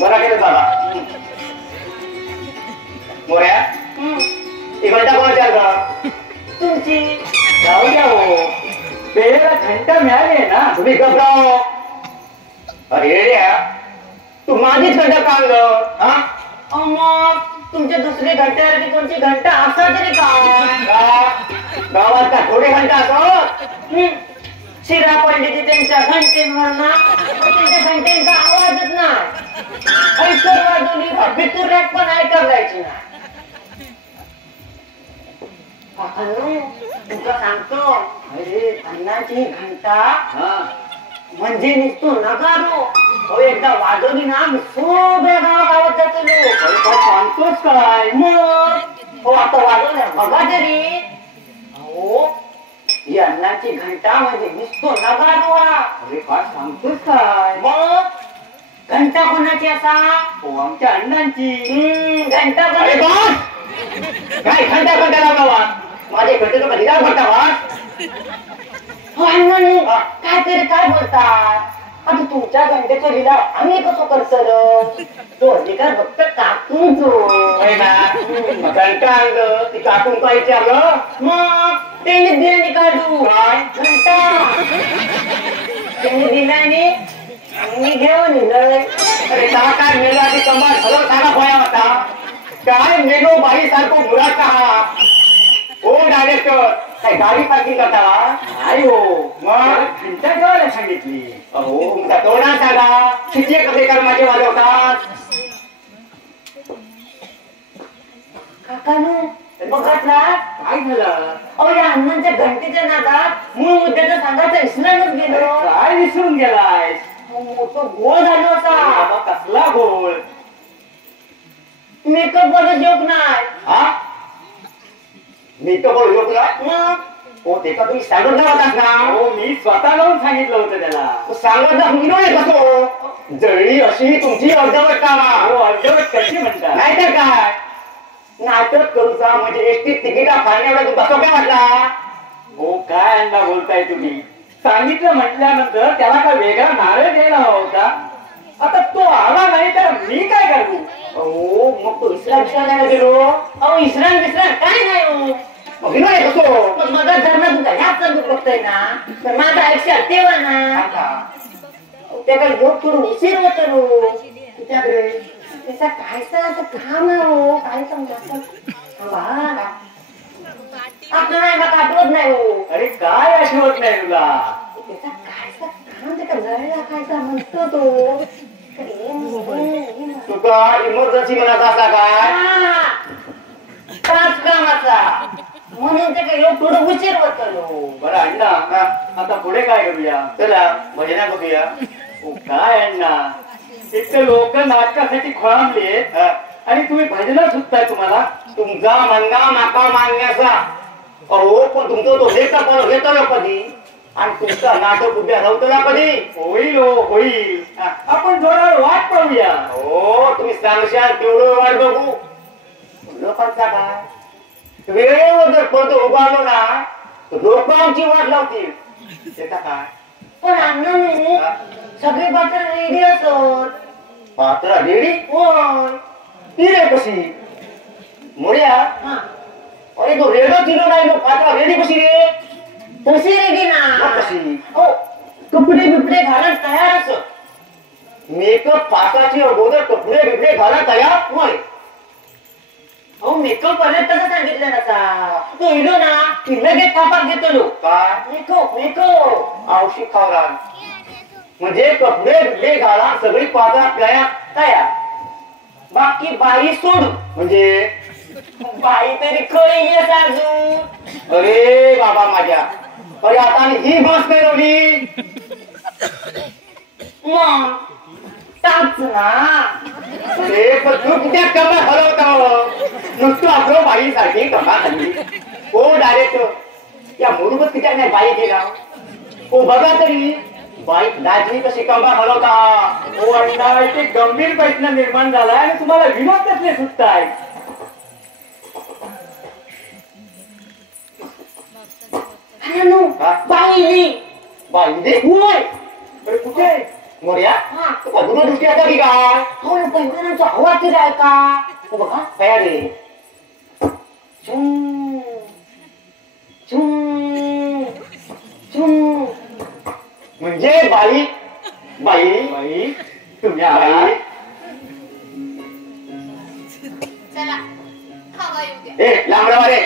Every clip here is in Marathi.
बरा केलं बाबा मोऱ्या ही घंटा कोणाची आहे का तुमची जाऊ द्या हो पेरेला घंटा मिळाली ना तुम्ही घबराव अरे रे तू माझीच घंटा का आणलं हा मग तुमच्या दुसरी घंट्यावरती कोणची घंटा असा तरी काय गावात का थोडे घंटा असो शिरा पडली त्यांच्या घंटेवर ना त्यांच्या घंटेचा आवाजच नाही ऐश्वर वाजवली भितुऱ्यात पण ऐकायला जायची ना तुमका सांगतो अरे अन्नाची घंटा म्हणजे निघतो नगारो एकदा वाजवली ना सगळ्या गावागावात जातो सांगतोच काय मग हो आता वाजवल्या बघा तरी हो ही अन्नाची घंटा म्हणजे निघतो नगारो अरे काय सांगतोच काय मग घंटा कोणाची असा हो आमच्या अण्णांची घंटा अरे काय घंटा घंटा लावला माझे घंटे तर कधी घंटा वाट हो अण्णांनी काहीतरी काय बोलतात आता तुमच्या घंटेचा लिलाव आम्ही कसं करतो तो अधिकार फक्त काकून घंटा आणलं ती काकून काय विचारलं मग त्यांनी दिले काढू काय घंटा त्यांनी दिल्याने आम्ही घेऊन दिलंय अरे काय मेला ती कमाल सगळं सांगा भया होता काय मेलो बाई सारखं मुराद का हो डायरेक्टर काय गाडी पार्किंग करता आई हो मग घंटा ठेवायला सांगितली अहो तुमचा तोंडा सांगा किती कसे कर्माचे वाजवतात काकानू बघितला काय झालं अहो या अण्णांच्या घंटेच्या नादात मूळ मुद्द्याचं सांगायचं विसरायलाच गेलो काय विसरून गेलाय मोठं गोळ झालो असा कसला गोळ मेकअप वाला जोक नाही हा मी तो बोल योग मग हो ते का तुम्ही सांगत होतास ना हो मी स्वतः लावून सांगितलं होतं त्याला सांगत नाही कसो जळी अशी तुमची अर्धवट कामा हो अर्धवट कशी म्हणता नाही तर काय नाटक करूचा म्हणजे एसटी तिकिटा फाडण्यावर तुमचा सोप्या वाटला हो काय अंदा बोलताय तुम्ही सांगितलं म्हटल्यानंतर त्याला काय वेगळा नारळ द्यायला हवा होता आता तो आला नाही तर मी काय करू हो मग तो विसरायला गेलो अहो विश्रांत काय नाही हो माझा धर्म तुझा ह्याच समजून बघतोय ना तर माझं आयुष्य तेव्हा ना त्याला योग थोडं उशीर होतो त्याकडे त्याचा कायचा असं काम आहे हो काय समजा आपलं नाही मला आठवत नाही हो अरे काय आठवत नाही तुला त्याचा कायचा काम त्याचा जळला कायचा म्हणतो तो तुका इमर्जन्सी मनाचा असा काय तास कामाचा म्हणून ते काही थोडं उशीर होतो बरं अण्णा आता पुढे काय करूया चला भजना बघूया काय अण्णा एक तर लोक नाटकासाठी खोळंबले आणि तुम्ही भजना सुटताय तुम्हाला तुमचा म्हणणा माका मागण्याचा अहो पण तुमचं तो लेखा पण घेतो कधी आणि तुमचा नाटक उद्या राहतो कधी होईल हो होईल आपण थोडा वाट पाहूया हो तुम्ही सांगशाल तेवढं वाट बघू लोकांचा काय वेळेवर जर पडतो उभारलो ना तर लोकांची वाट लावतील त्याचा काय पण अण्णांनी सगळी पात्र रेडी असत पात्र रेडी होय ती रे कशी मोर्या अरे तो रेडो तिलो नाही नो पात्र रेडी कशी रे तशी रेडी ना कशी हो कपडे बिपडे घालून तयार असत मेकअप पासाची अगोदर कपडे बिपडे घालून तयार होय अहो मेकअप परत तसं सांगितलं नसा तो इलो ना की लगेच थापात घेतो लोक काय मेकअप औषध खावला म्हणजे कपडे बिपडे घाला सगळी पात्रात तयार बाकी बाई सोड म्हणजे बाई तरी कळी येत अजून अरे बाबा माझ्या अरे आता ही बस मिळवली मग ताच ना अरे पण तू किती कमा हलवतो नुसतं आपलं बाईसाठी कमा झाली हो डायरेक्ट या मूलभूत किती नाही बाई केला हो बघा तरी बाई दाजी कशी कंबा हलवता हो अण्णा इथे गंभीर प्रश्न निर्माण झालाय आणि तुम्हाला विनोद कसले सुचताय? बाई बाई होय अरे कुठे? मोर्या दूरदृष्टी आता की काय हो पैमानाचा हवा तिराय का हो बघा तयार आहे झुम झुम झुम म्हणजे बाई बाई बाई तुम्ही आलाय? चला खावा येऊ द्या. ए लांबडावाले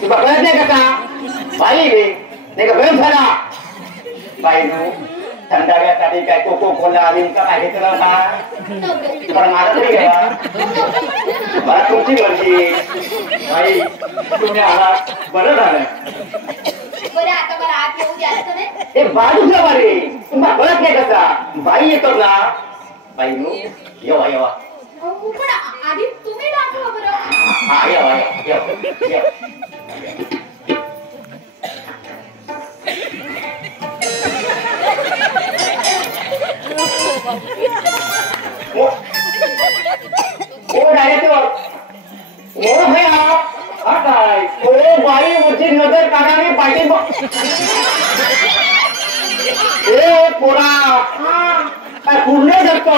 तुला कळत नाही का बाई नाही का गरम झाला बाई नो थंडाव्यासाठी काय कोको कोला लिमका काय घेतलं का पण मला तरी घ्या मला तुमची मर्जी बाई तुम्ही आलात बरं झालं. बरं आता मला आत येऊ द्या असं नाही. ए बाजूला बारे तुम्हाला कळत नाही कसा बाई येतो ना बाई नो येवा येवा अहो, पण आधी तुम्ही दाखवा बरं. हा येवा येवा ओ डायरेक्टर ओ भैया हा काय? ओ बाई मुझी नजर काढावी पाठी ए पोरा काय पूर्ण जातो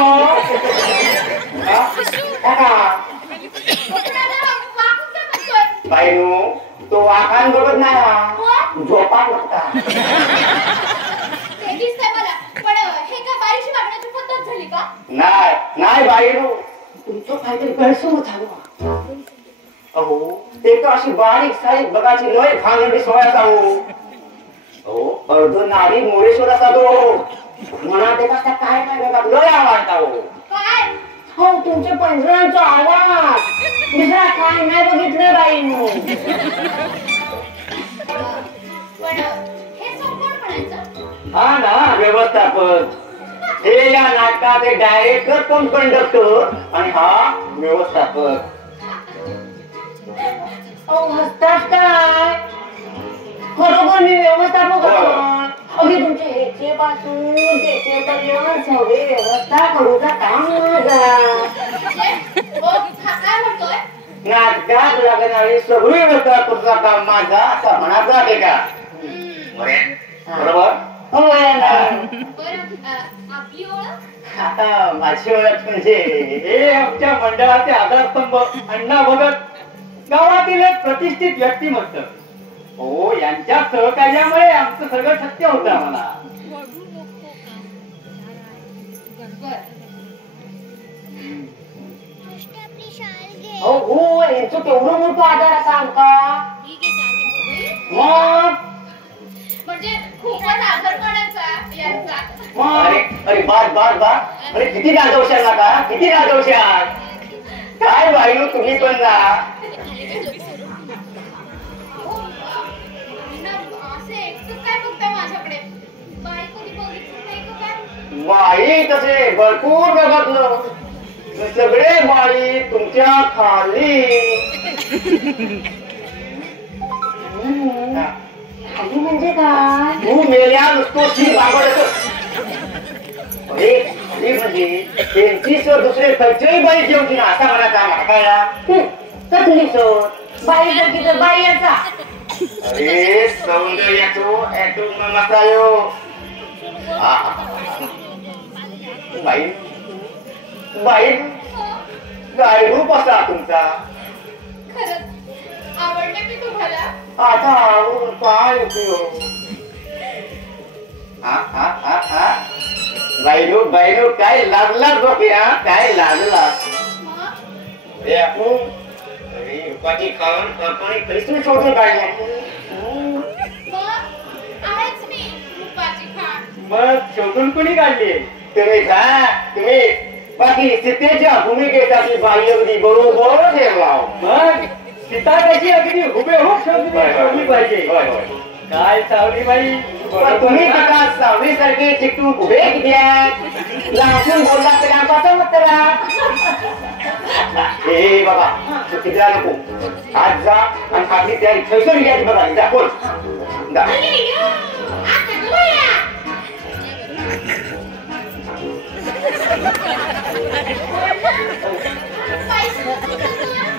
बाई नो तो वाखान बघत नाही हा झोपा बघता ते दिसतंय मला. पण हे काय बारीशी वागण्याची पद्धत झाली का? नाही नाही बाई नो तुमचं काहीतरी गैरसमज झालं अहो ते तर अशी बारीक सारीक बघाची लय भांगडी सोयाचा हो अर्ध नारी मोरेश्वर असा तो म्हणा ते कसं काय काय बघा लय आवडता हो काय? हो तुमच्या पंजरांचा आवाज दुसरा काय नाही बघितलं बाईंनो पण हे सॉन्ग कोण म्हणायचं? हा ना व्यवस्थापक हे या नाटकात डायरेक्टर कोण कंडक्टर आणि हा व्यवस्थापक हसतात काय खरोखर मी व्यवस्थापक अगदी तुमचे ह्याचे पासून त्याचे पर्यंत सगळे व्यवस्था करूचा काम माझा काय म्हणतोय? नाटकात लागणारी सगळी व्यवस्था करूचा काम माझा असं म्हणायचं आहे का बरोबर बरं आपली ओळख? आता माझी ओळख म्हणजे हे आमच्या मंडळाचे आधारस्तंभ अण्णा भगत गावातील एक प्रतिष्ठित व्यक्तिमत्व. हो यांच्या सहकार्यामुळे आमचं सगळं शक्य होतं आम्हाला. हो हो यांचं तेवढं मोठं आधार असा आमका मग म्हणजे खूपच आदर करायचा यांचा. अरे अरे बार अरे किती गाजवशाल ना का किती गाजवशाल काय बाई तुम्ही पण ना असे एकच काय बघताय माझ्याकडे? बाई कधी बघितलं नाही का काय? बाई तसे भरपूर बघतलं सगळे बाई तुमच्या खाली खाली म्हणजे काय तू मेल्या नुसतो शी बागडत म्हणजे त्यांची सर दुसरे खर्चही बाई जेवती ना असा म्हणायचा म्हणायला कसली सर बाई बघी तर बाई याचा अरे सौंदर्याचो ऍटो मसायो बाई बाई काय रूप असा तुमचा खरंच आवडले मी तुम्हाला. आता आवडून काय उपयोग बायनो काय लागला बघ या काय लागला रुपाची खाऊन कंपनी तरीच शोधून काढल्या आहेच मी रूपाची खाण. मग शोधून कुणी काढली? तुम्ही जा तुम्ही बाकी सीतेच्या भूमिकेसाठी बाई अगदी बरोबर ठेवा मग सीता कशी अगदी हुबेहूब शोधली पाहिजे. काय सावली बाई तुम्ही आता सावलीसारखे चिकटून उभे किती लांबून बोलला तर लांबाचा मतला हे बाबा चुकीला नको आज जा आणि आपली तयारी थैसून घ्यायची बघा जा बोल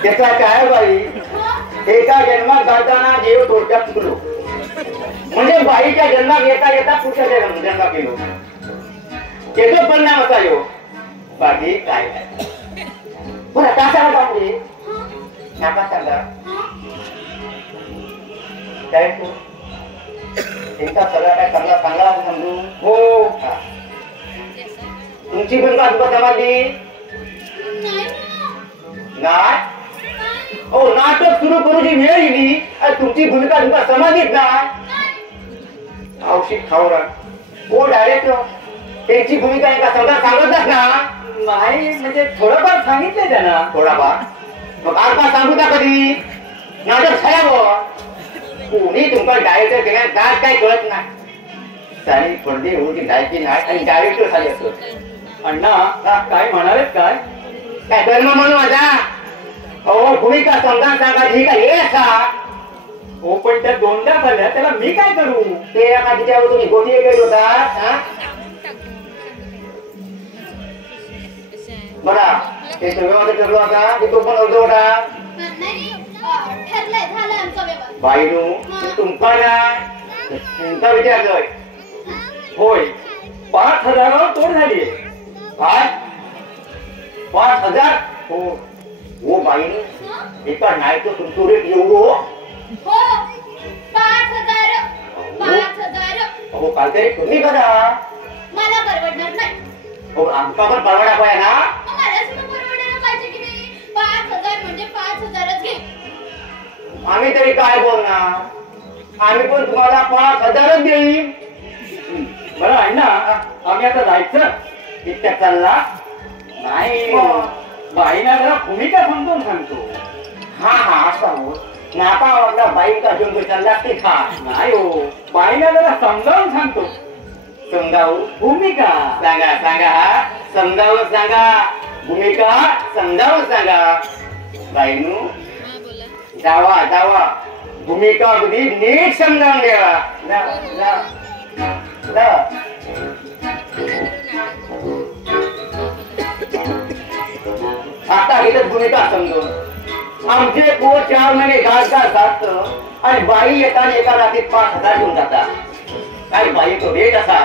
त्याचा काय बाई, एका जन्मात घालताना जीव थोडक्यात चुकलो, म्हणजे बाईच्या जन्मात येता येता पुरुषाच्या जन्मात गेलो, त्याचा परिणाम असा येऊ. बाकी काय काय बरं का सांगा बापरे, नाका सांगा काय तू त्यांचा सगळा काय करला सांगा समजू. हो तुमची पण का दुखा समाधी नाही. हो नाटक सुरू करूची वेळ येईल आणि तुमची भूमिका तुमका समाधीत नाही. औषध खाऊ हो डायरेक्ट त्यांची भूमिका एका समजा सांगतच ना. नाही म्हणजे थोडंफार सांगितलंय त्यांना. थोडाफार मग आता सांगू का कधी नाटक छायावं कोणी तुमचा डायरेक्टर केल्या काय काय कळत नाही. सारी पडदे होती गायकी नाही आणि डायरेक्टर झाले असतो. अण्णा काय म्हणालेत काय काय धर्म म्हणून माझा. अहो भूमिका समजा सांगा ठीक आहे हे असा. हो पण त्या दोनदा झाल्या त्याला मी काय करू. ते तिच्यावर तुम्ही गोटी गेले होता बरा ते सगळं मध्ये ठरलो आता की तो पण अर्ज होता. ठरलंय झालं आमचा व्यवहार. बाईनू तुमचा नाही तुमचा विचारलोय. होय 5,000 तोड झाली. काय 5,000 हो हो बाईनू एका नाही तर तुमचं रेट येऊ. हो 5,000. 5,000 हो काहीतरी तुम्ही करा. मला परवडणार नाही. हो आमचा पण परवडा पाहिजे ना. मला सुद्धा परवडायला पाहिजे की नाही. 5,000 म्हणजे 5,000च घे. आम्ही तरी काय बोलणार. आम्ही पण तुम्हाला 5,000च देईन. बरं अण्णा आम्ही आता जायचं इतक्या चालला नाही. बाईला जरा भूमिका समजून सांगतो. हा हा असा हो नाता वाटला बाई का जंग चालला ते खा नाही हो. बाईला जरा समजावून सांगतो. समजावू भूमिका सांगा सांगा हा समजावून सांगा. भूमिका समजावून सांगा. बाईनू जावा जावा भूमिका अगदी नीट समजावून घ्यावा. आता घेतच भूमिका समजून आमचे पोर 4 महिने गाठ जात आणि बाई येताना एका रात्रीत 5,000 घेऊन जातात. काय बाई तो भेट असा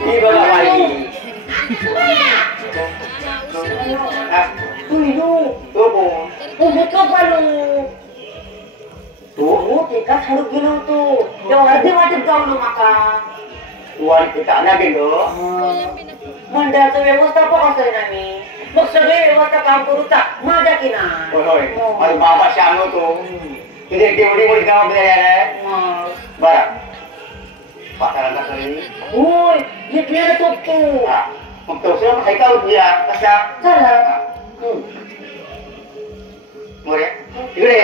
ही बघा बाई. तो तो एका छाडूक गेलो होतो तेव्हा अर्धे वाटेत जाऊन माका तू आणि ते काना गेलो. मंडळाचं व्यवस्थापक असेल ना मी. मग सगळे व्यवस्था काम करू माझ्या की नाही. होय बाबा श्याम होतो तुझे तेवढी मोठी जबाबदारी आहे. बरं पात्रांना सगळी होय घेतलेलं तो तू. मग तोसर ऐका उठल्या कशा चला मोरे इकडे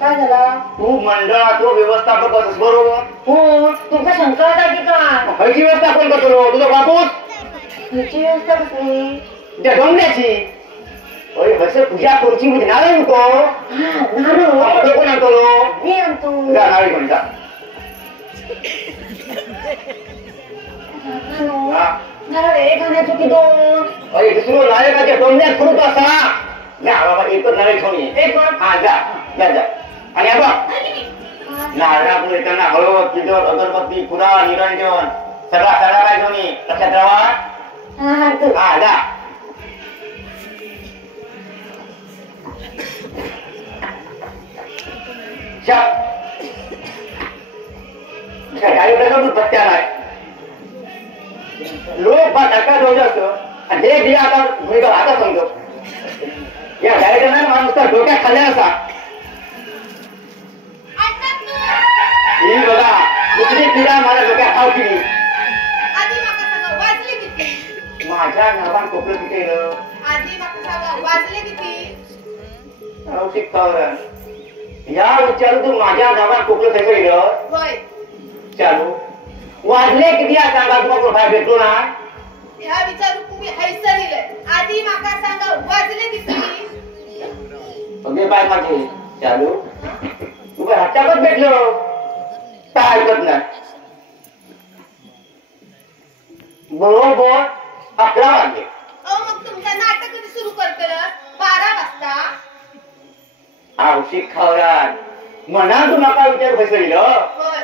काय झाला. तू मंडळात व्यवस्थापक असस बरोबर. हो तुमचा शंका होता की का खयची व्यवस्था कोण करतो. तुझा बापूस ह्याची व्यवस्था कसली त्या डोंगऱ्याची. होय कसं तुझ्या खुर्ची मध्ये नारळ नको कोण आणतो मी आणतो. नारळी कोण जा नारळ एक आणायचो की 2. अरे दुसरं नारळाच्या डोंगऱ्यात खुरत असा जा बाबा एकच नारळ घेऊन ये. एक हा जा जा जा आणि बघ नारळापुढे येताना हळद तिखट अगरबत्ती फुला निरंजन सगळा सगळा काय घेऊन ये. लक्षात ठेवा. हा जा पत्त्या नाही. लोक बा धक्का जोड असतो आणि हे दिया आता भूमिका आता समजो. या डायरेक्टरने मला नुसता डोक्यात खाल्ल्या असा. ही बघा दुसरी पिढा मला डोक्यात खाव केली. आधी माका सांगा वाजले किती. माझ्या नावान कोपरं किती आधी माका सांगा वाजले किती. शिकतावर या विचारू तू माझ्या नावान कोपरं कसं गेलं. होय चालू वाजले किती सांगा तुम्हाला बाहेर भेटलो ना. ह्या विचारू तुम्ही हैसर दिलंय. आधी माका सांगा वाजले किती. अगे बाय माझे चालू तू काय हट्टाकच भेटलो काय ऐकत नाही. बरोबर 11 वाजले. मग तुमचं नाटक कधी सुरू करतलं 12 वाजता. आवशी खावरान म्हणा तू नका विचार फसविलं. होय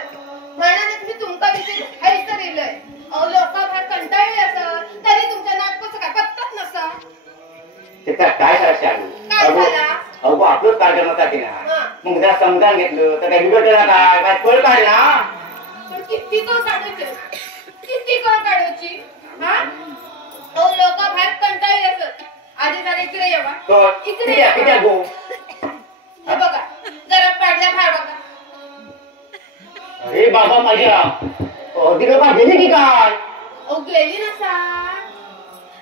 म्हणूनच मी तुमका विचार हैसर येलोय. लोका बाहेर कंटाळले असत तरी तुमच्या नाटकाचं काय पत्ताच नसा. त्याचा काय करायचं आलो काय झाला? अगो आपलंच कार्यक्रमासाठी ना मग जरा समजावून घेतलं तर काय बिघडलं काय काय फळ काढला. पण किती कळ काढायची किती कळ काढायची हा. लोक बाहेर कंटाळले असत. आधी जरा इकडे येवा. इकडे किती गो हे बघा जरा पडल्या बाहेर बघा. अरे बाबा माझ्या तिकडे का गेली की काय. गेली नसा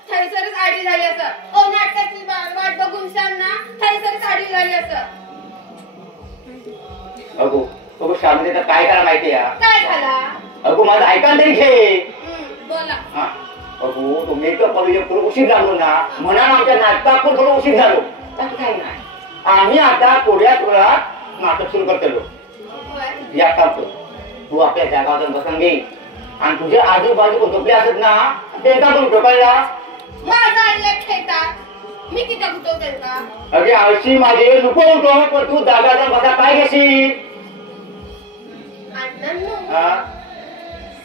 थैसरच आडी झाली असं. नाटकाची वाट बघून ना थैसरच आडी झाली असं. अगो अगो शांती काय करा माहिती काय झाला. अगो माझं ऐका तरी घे. बोला. अगो तो मेकअप थोडं उशीर झालो ना म्हणा आमच्या नाटकात पण थोडं उशीर झालो. काय नाही आम्ही आता थोड्याच वेळात नाटक सुरू करतो. या काम तू आपल्या जागावर बसून घे आणि तुझ्या आजूबाजू झोपले असत ना ते एका करून ठोकायला. माझा आणलं खेळतात मी किती कुठं त्यांना. अगे आळशी माझे नको उठो पण तू जागा जाऊन बसा काय घेशील.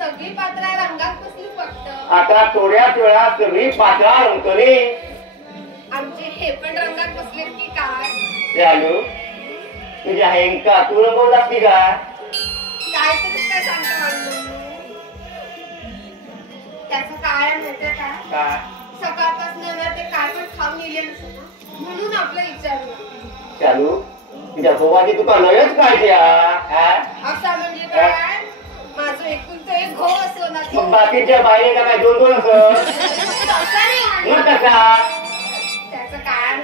सगळी पात्र रंगात बसली फक्त. आता थोड्याच वेळात सगळी पात्रा रंगतली. आमचे हे पण रंगात बसले की काय. चालू तुझ्या हेंका तू रंगवलास की काय. काहीतरीच काय सांगतो म्हणून त्याचं काय माहितीये का. सकाळपासून ना ते काय पण खाऊन गेले नसेल ना म्हणून आपलं विचारलं. चालू तुझ्या भावाची तुका लयच पाहिजे. असा म्हणजे काय माझं एकूणच एक घो असो ना. मग बाकीच्या बाहेर का काय दोन दोन असत मग कसा. त्याचं काय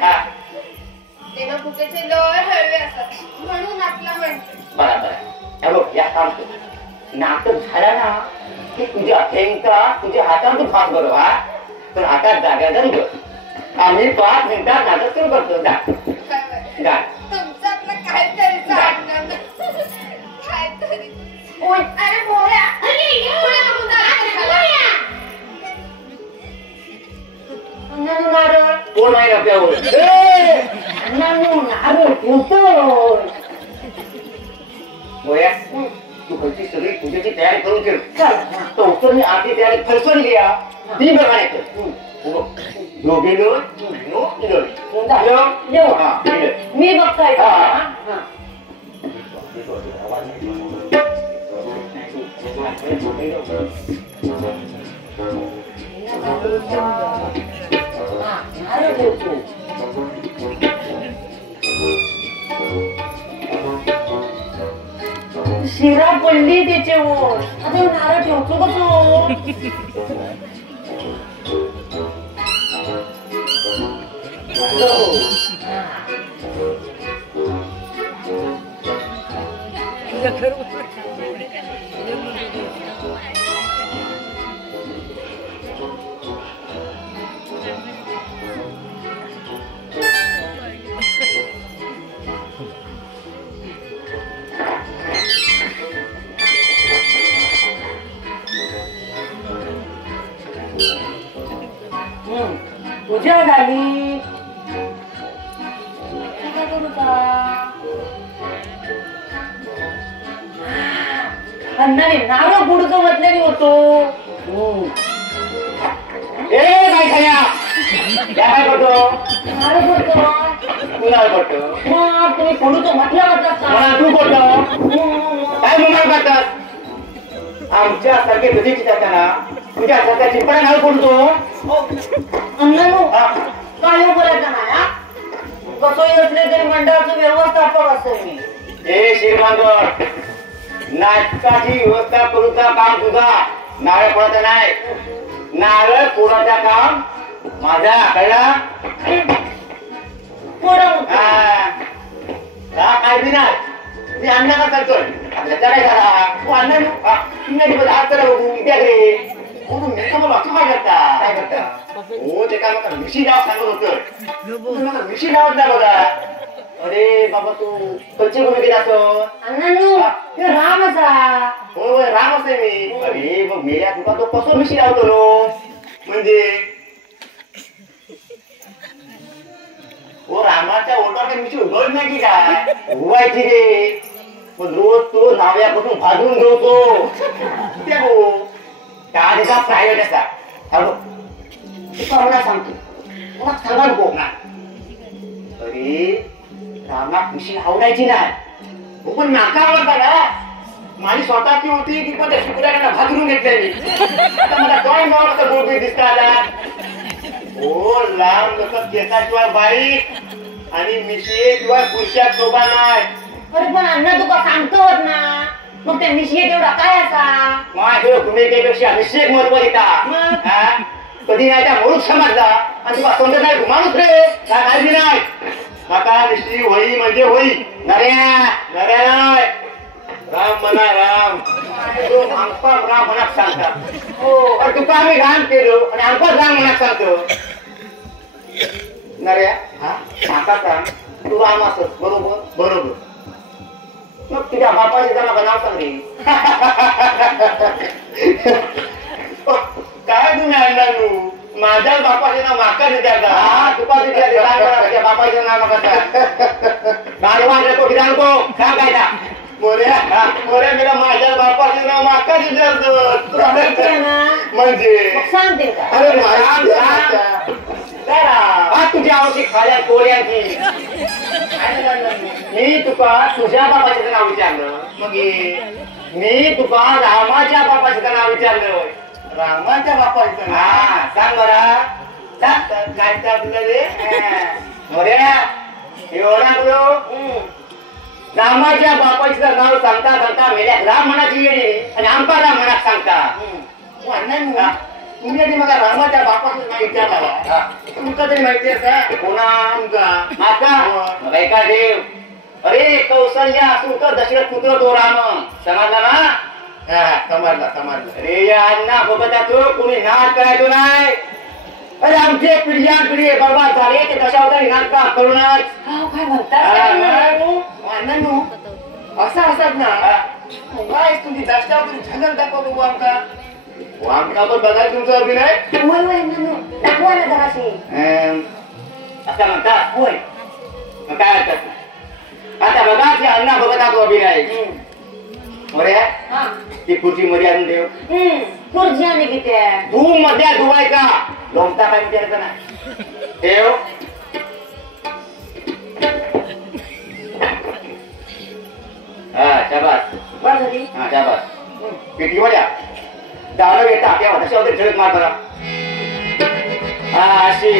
ते ना कुठेचे लय हळवे असतात म्हणून आपला म्हणतो. बरोबर या काम नाटक झाला ना की तुझ्या अथेंका तुझ्या हातात तू फास बरोबर. पण आता जागा जर आम्ही 5 मिनिटात नाटक सुरू करतो. तुमचं आपलं काहीतरी चालणार काहीतरी. अरे पोळ्या नारळ कोण आहे आपल्यावर. नारळ ठेवतो. तू कशी सगळी पूजेची तयारी करून ठेव. तर मी आधी तयारी फरसवून घ्या ती बघा मी बघताय. शिरा पडली त्याच्यावर. आता नारळ ठेवतो कसं. पूजा झाली. काय करू का अन्नाने नारळ बुडतो म्हटल्याने होतो. काय खाया काय करतो. नारळ बुडतो कुणाला करतो. मग तुम्ही फोडूतो म्हटलं होता तू करतो काय म्हणणार करतात. आमच्या सारखे कधीच जाताना तुझ्या हाताच्या चिंपडा नाव फोडतो. अन्नानो काय बोलायचं नाही. कसं असले तरी मंडळाचं व्यवस्थापक असेल मी. हे श्रीमांगड नाटकाची व्यवस्था करूचा काम तुझा. नारळ फोडायचा नाही. नारळ फोडायचा काम माझा कळला. काय बी नाही मी अण्णा का करतोय. आपल्या काय झाला तू अण्णा हात करा बघू इत्याकडे काय करता. हो ते काय म्हशी नाव सांगत होतं. मिशी नावत नाही बघा. अरे बाबा तू कच्ची भूमिकेत असो अण्णांनो तो राम असा होय राम असते मी अरे मग मेल्या तुका तो कसो मिशी लावतो म्हणजे ओ रामाच्या ओटावर काही मिशी उगवत नाही की काय उगवायची रे पण रोज तो नाव्यापासून भाजून घेतो त्या गो त्या प्रायव्हेट असा तुका मला सांगतो मला सांगा नको ना अरे रामाक मिशी आवडायची नाही पण नाका आवडता ना माझी स्वतःची होती ती पण त्या शुक्राला भाजून घेतलेली आता मला काय नाव गोळपीत दिसत आता ओ लांब लोक केसाशिवाय बारीक आणि मिशीशिवाय पुरुषात शोभा नाही अरे पण अण्णा तुका सांगतो होत ना मग त्या मिशीत एवढा काय असा माझ्या भूमिकेपेक्षा मिशी महत्व देता कधी नाही त्या मुळूक समजला आणि तुला समजत नाही माणूस रे काय काळजी नाही नका मिशी होई म्हणजे होई नऱ्या नाही राम म्हणा राम राम मनात सांगता हो तुका आम्ही राम केलो आणि आमकाच राम मनात सांगतो नऱ्या हा सांगा सांग तू राम असत बरोबर बरोबर मग तुझ्या बापाची जरा नाव सांग रे काय तुम्ही आणणार माझ्या बापाचे नाव माका विचारता हा तुका विचारते बापाचे नाव माका तो नको सांग काय का मोऱ्या मेला माझ्या बापाचे नाव माका विचारतो म्हणजे सांगते का अरे तुझ्या आवशी खाल्या कोळ्याची मी तुका तुझ्या बापाचे नाव विचारलं मग मी तुका रामाच्या बापाचे नाव विचारलं रामाच्या बापाचं हा सांग बरा काय आपलं रे मोऱ्या एवढा बोलो रामाच्या बापाचं नाव सांगता सांगता मेल्या राम मनाची येणे आणि आमका राम मनात सांगता तुम्ही आधी मला रामाच्या बापाचं नाव विचारला तुमका तरी माहिती असा कोणा तुमका माका ऐका देव अरे कौशल्या असू तर दशरथ पुत्र तो राम समजला ना समजला अरे या अण्णा बघताचो कोणी नाद करायचो नाही अरे आमचे पिढ्यान पिढी बर्बाद झाले ते दशावतारी नाटका करूनच काय म्हणतात अण्णांनो असा असतात ना काय तुमची दशावतारी झगड दाखव बघू आमका पण बघायला तुमचा अभिनय दाखवा ना जराशी असं म्हणतात होय मग काय हरकत आता बघा की अण्णा बघता तो अभिनय ती खुर्ची मध्ये आणून ठेव खुर्ची आणि किती धूम मध्ये धुवायचा लोमता काय विचारायचं ना ठेव हा शाबास हा शाबास पेटी मध्ये दारू येता तेव्हा तशावर झळक मार बरा हा अशी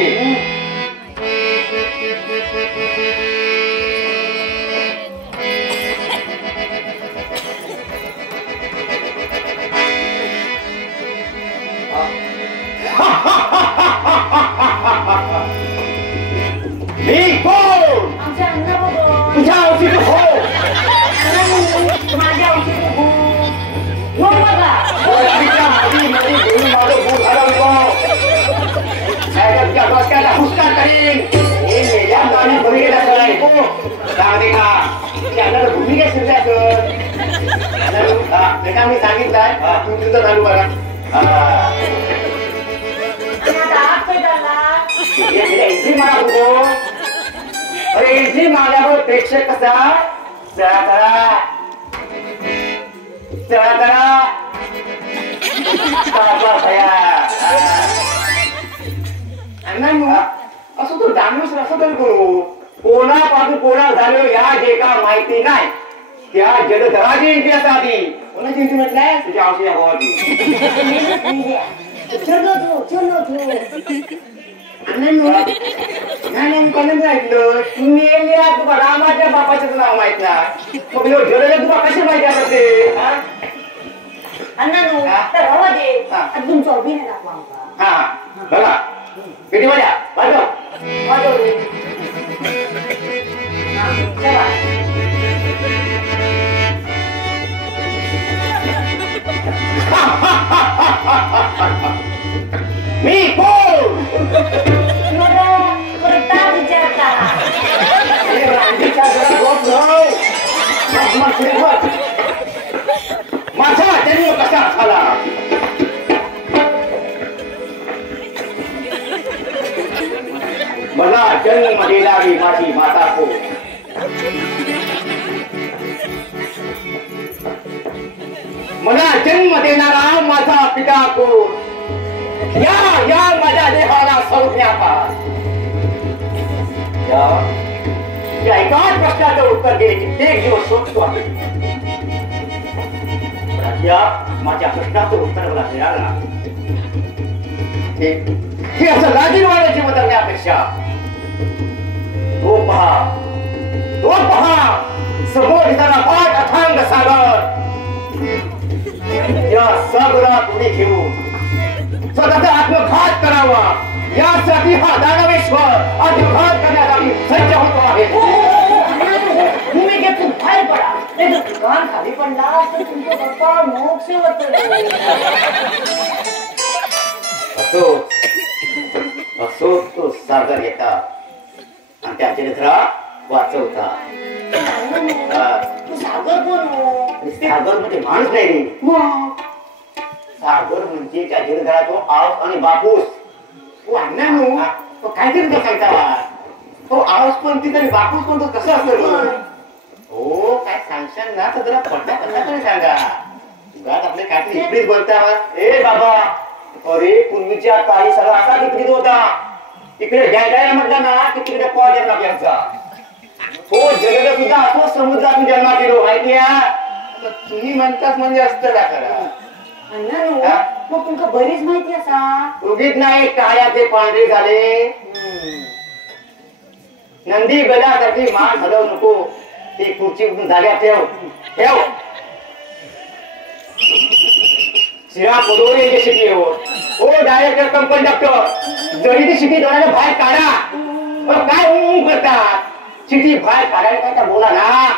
मी कोण आमच्या अण्णा बघ तुझ्या औषधी हो माझ्या औषधी हो हो बघा हुसका करीन भूमिका शिरल्या मी सांगितलंय तू तुझं चालू करा एंट्री मारा होतो अरे एंट्री मारल्यावर प्रेक्षक कसा चळा करा असं तू डान्स असं तरी करू कोणापासून कोणा झालं या जे का माहिती नाही त्या जलधराची एंट्री असा आधी कोणाची एंट्री म्हटलंय तुझ्या औषधी भावाची रामाच्या बापाचं नाव माहित नाही मग जलधर तुला कसे माहिती आता ते तुमचा अभिनय दाखवा हा बघा किती मजा वाजव मी कोण विचारता माझा जन्म कसा झाला मला जन्म देणारी माझी माता को मला जन्म देणारा माझा पिता को या माझ्या देहाला संज्ञापा या एकाच प्रश्नाचं उत्तर गेले कित्येक दिवस शोधतो आहे माझ्या प्रश्नाचं उत्तर मला मिळालं हे असं लाजीरवाण्याची बदलण्यापेक्षा तो पहा समोर येताना पाठ अथांग सागर या सागरात उडी घेऊन स्वतःचा आत्मघात करावा यासाठी हा दानवेश्वर आत्मघात करण्यासाठी सज्ज होतो आहे तुम्ही घेतून बाहेर पडा नाही तर कान खाली पडला तर तुमचा बाप्पा मोक्ष असो तो सागर येतात आणि त्याचे लेकरा वाचवता सागर कोण सागर म्हणजे माणूस नाही रे सागर म्हणजे त्या जलधरा तो आळस आणि बापूस काहीतरी तो सांगता तो आळस पण ती तरी बापूस पण तो कसं असतं हो काय सांगशाल ना तर जरा पडला कसा तरी सांगा उगाच आपले काहीतरी इकडेच बोलता ए बाबा अरे पूर्वीच्या काळी सगळा असा विपरीत होता तिकडे जायला म्हटलं ना की तिकडे पॉ जन्म घ्यायचा हो जगत सुद्धा असो समुद्रातून जन्मा केलो माहिती आहे तुम्ही म्हणताच म्हणजे असतं का खरं मग तुमका बरीच माहिती असा उगीत नाही काळ्या ते पांढरे झाले नंदी गल्यासारखी मान हलवू नको ती खुर्ची जाग्यात ठेव ठेव शिरा पडोरे जे शिकले हो डायरेक्टर कम कंडक्टर जरी ती शिटी डोळ्याला बाहेर काढा काय करतात चिठी बाहेर काढायला काय तर बोला ना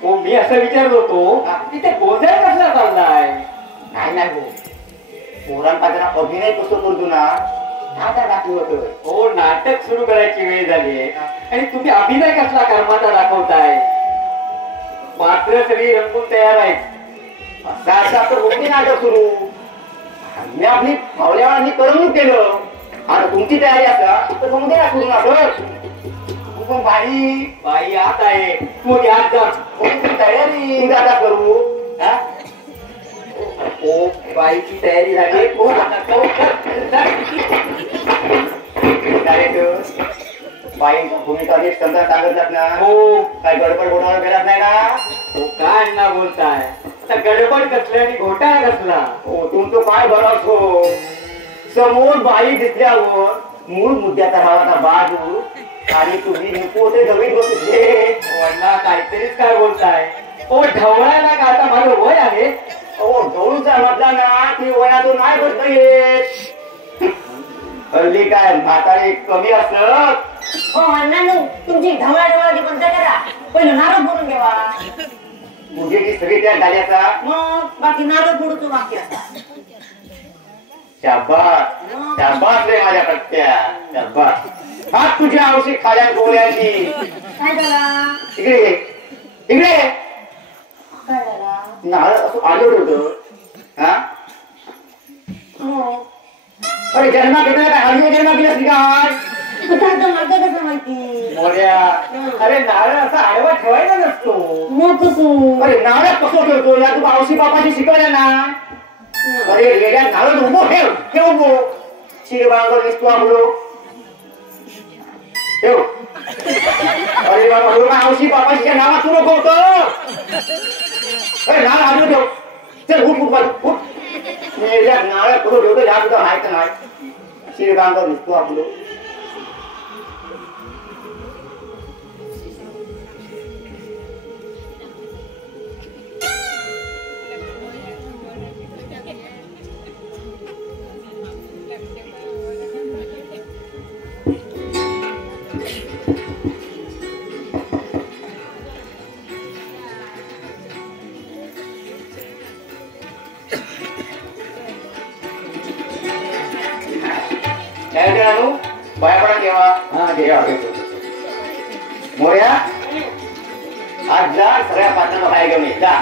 हो मी असं विचारत होतो तिथे गोंधळ कसला चाललाय नाही हो पोरांचा जरा अभिनय कसं करतो ना आता दाखवत हो नाटक सुरू करायची वेळ झाली आणि तुम्ही अभिनय कसला कर्माचा दाखवताय पात्र सगळी रंगून तयार आहेत असा तर होती नाटक सुरू मी आपली पावल्यावानी करमणूक केलं आता तुमची तयारी असा तर मग द्या सुरू नाटक पण बाई आत आहे तू आत जा तयारी आता करू ओ बाईची तयारी झाली बाईंच्या भूमिका नीट समजा सांगत ना हो काय गडबड घोटाळा करत नाही ना हो काय ना बोलताय आता गडबड कसलं आणि घोटाळा कसला हो तुमचं काय बरं हो समोर बाई दिसल्यावर मूळ मुद्द्याचा राहावा बाजू आणि तुम्ही निपोते नवीन बसले वडिला काहीतरीच काय बोलताय ओ ढवळायला का आता माझं वय आहे ओ ढवळूचा म्हटला ना की वयातून नाही बसता येत हल्ली काय म्हातारी कमी असत हो अण्णांनो तुमची ढवळाढवळाची बंद करा पहिलं नारळ फोडून घ्यावा पूजेची सगळी त्या झाल्याचा मग बाकी नारळ फोडूचो बाकी असता शाबास शाबास रे माझ्या पट्ट्या शाबास हात तुझ्या औषधी खाल्या गोळ्यांची काय झाला इकडे इकडे काय झाला नारळ असं आलं होतं हा अरे जन्मा घेतला काय हळदी जन्मा केलास काय मोर्या अरे नारळ असा आडवा ठेवायचा नसतो अरे नारळ कसं ठेवतो या तू औषधी बापाशी शिकवल्या ना अरे रेड्या नारळ उभो ठेव ठेव उभो शिर बांगो दिसतो आपलो ठेव अरे बाबा औषधी बापाशीच्या नावात तू नको होतं अरे नारळ आडवं ठेव चल उठ उठ उठ नारळ कुठं ठेवतो या सुद्धा माहित नाही शिर बांगो दिसतो आपलो मोर्या आज जा सगळ्या पात्रांना बाहेर घेऊन ये जा.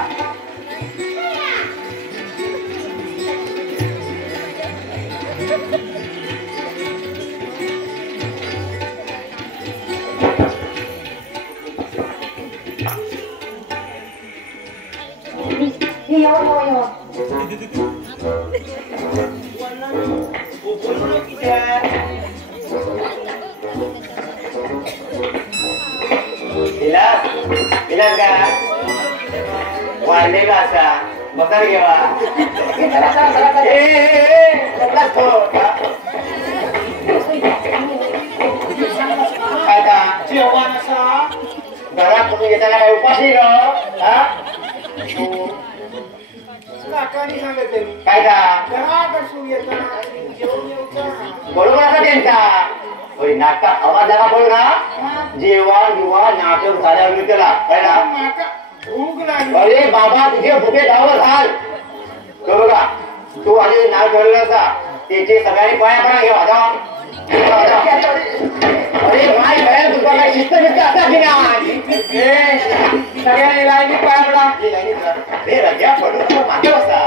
वाढलेला असा बकार घेवा घरात तुम्ही घेताना काय उपाशी काय बरोबर असा त्यांचा नाटकात आवाज झाला बोल ना जेव्हा जेव्हा नाटक झाल्यावर त्याला कळला अरे बाबा तुझे भुके धावत घाल बघा तू आधी नाव ठरवलं असा त्याचे सगळ्यांनी पाया पडा घेवा जाऊ. अरे माय काय तुझा काय शिस्त बिस्त असा की नाही सगळ्यांनी लाईनी पाया पडा रे रग्या पडू मागे बसा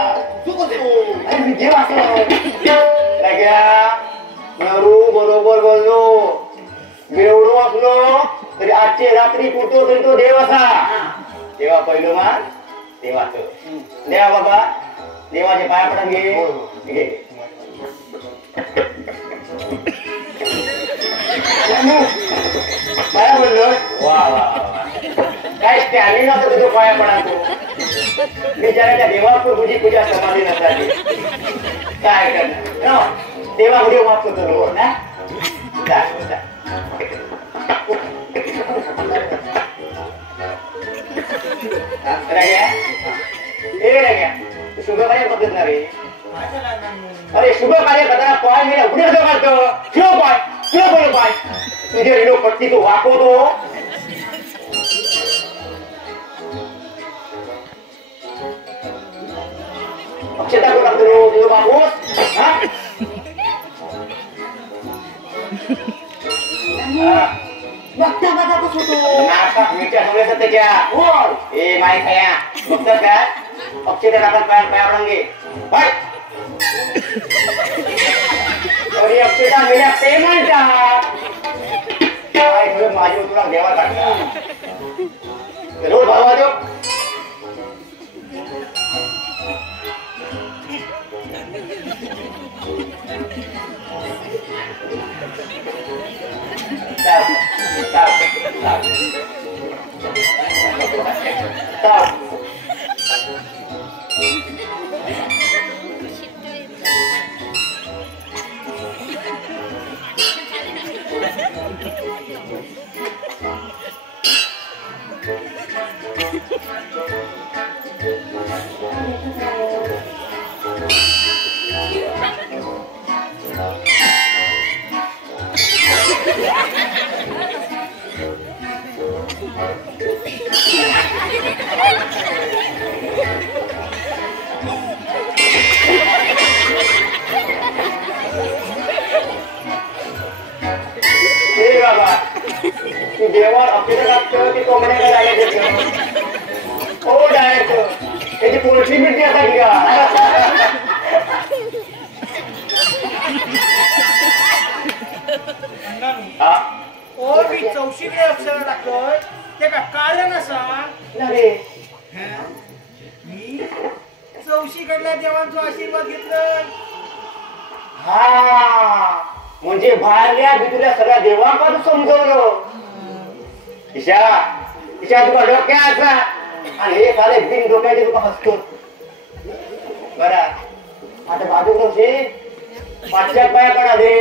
तू जेव नरू बरोबर बोललो बेवडो असलो तरी आजची रात्री कुठतो तरी तो देव असा. देवा पहिलो मान देवाचं देवा बाबा देवाचे पाया पडून घे पाया बोललो वा वा काय स्टॅमिना होता तुझं पाया पडा तू बिचाराच्या देवापूर तुझी पूजा समाधी नसली काय करणार देवा उद्या माफ करतो ना शुभ कार्य बघणार रे अरे शुभ कार्य करताना पाय मी उडी कसं काढतो किंवा बोल पाय तुझे रेलो पट्टी तू वाकवतो अक्षता को टाकतो तुझं बापूस बघता बघा कसं होतो नाटक मीच्या समोर सत्य बोल ए माय खाया बघतात का अक्षता टाकत पाया पडून घे बाय अरे अक्षता मेरा पेमेंट काय तुला माझी तुला देवा काढला रोज भावा देऊ देवावर अक्षर लागतं की कोंबड्याला डायरेक्ट हो डायरेक्ट त्याची पुरशी मिळते आता घ्या चौशीकडे अक्षर टाकतोय ते का कारण असा अरे मी चौशीकडल्या देवांचा आशीर्वाद घेतला हा म्हणजे बाहेरल्या भितरल्या सगळ्या देवांपासून समजवलं ईशा तुका डोक्याचा आणि हे सारे बिन डोक्याचे तुका हसतो बरा आता बाजू कसे पाचच्या पाया पडा दे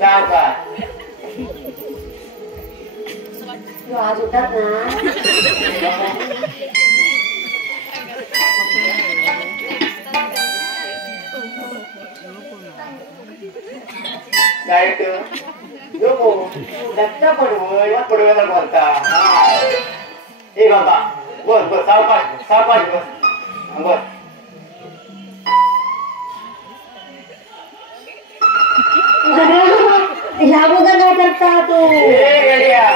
काय तू आज उठत ना दत्ता पडवला बोलता हे बाबा बस बस सावकाश बस बस ह्या बघा काय करता तू गड्या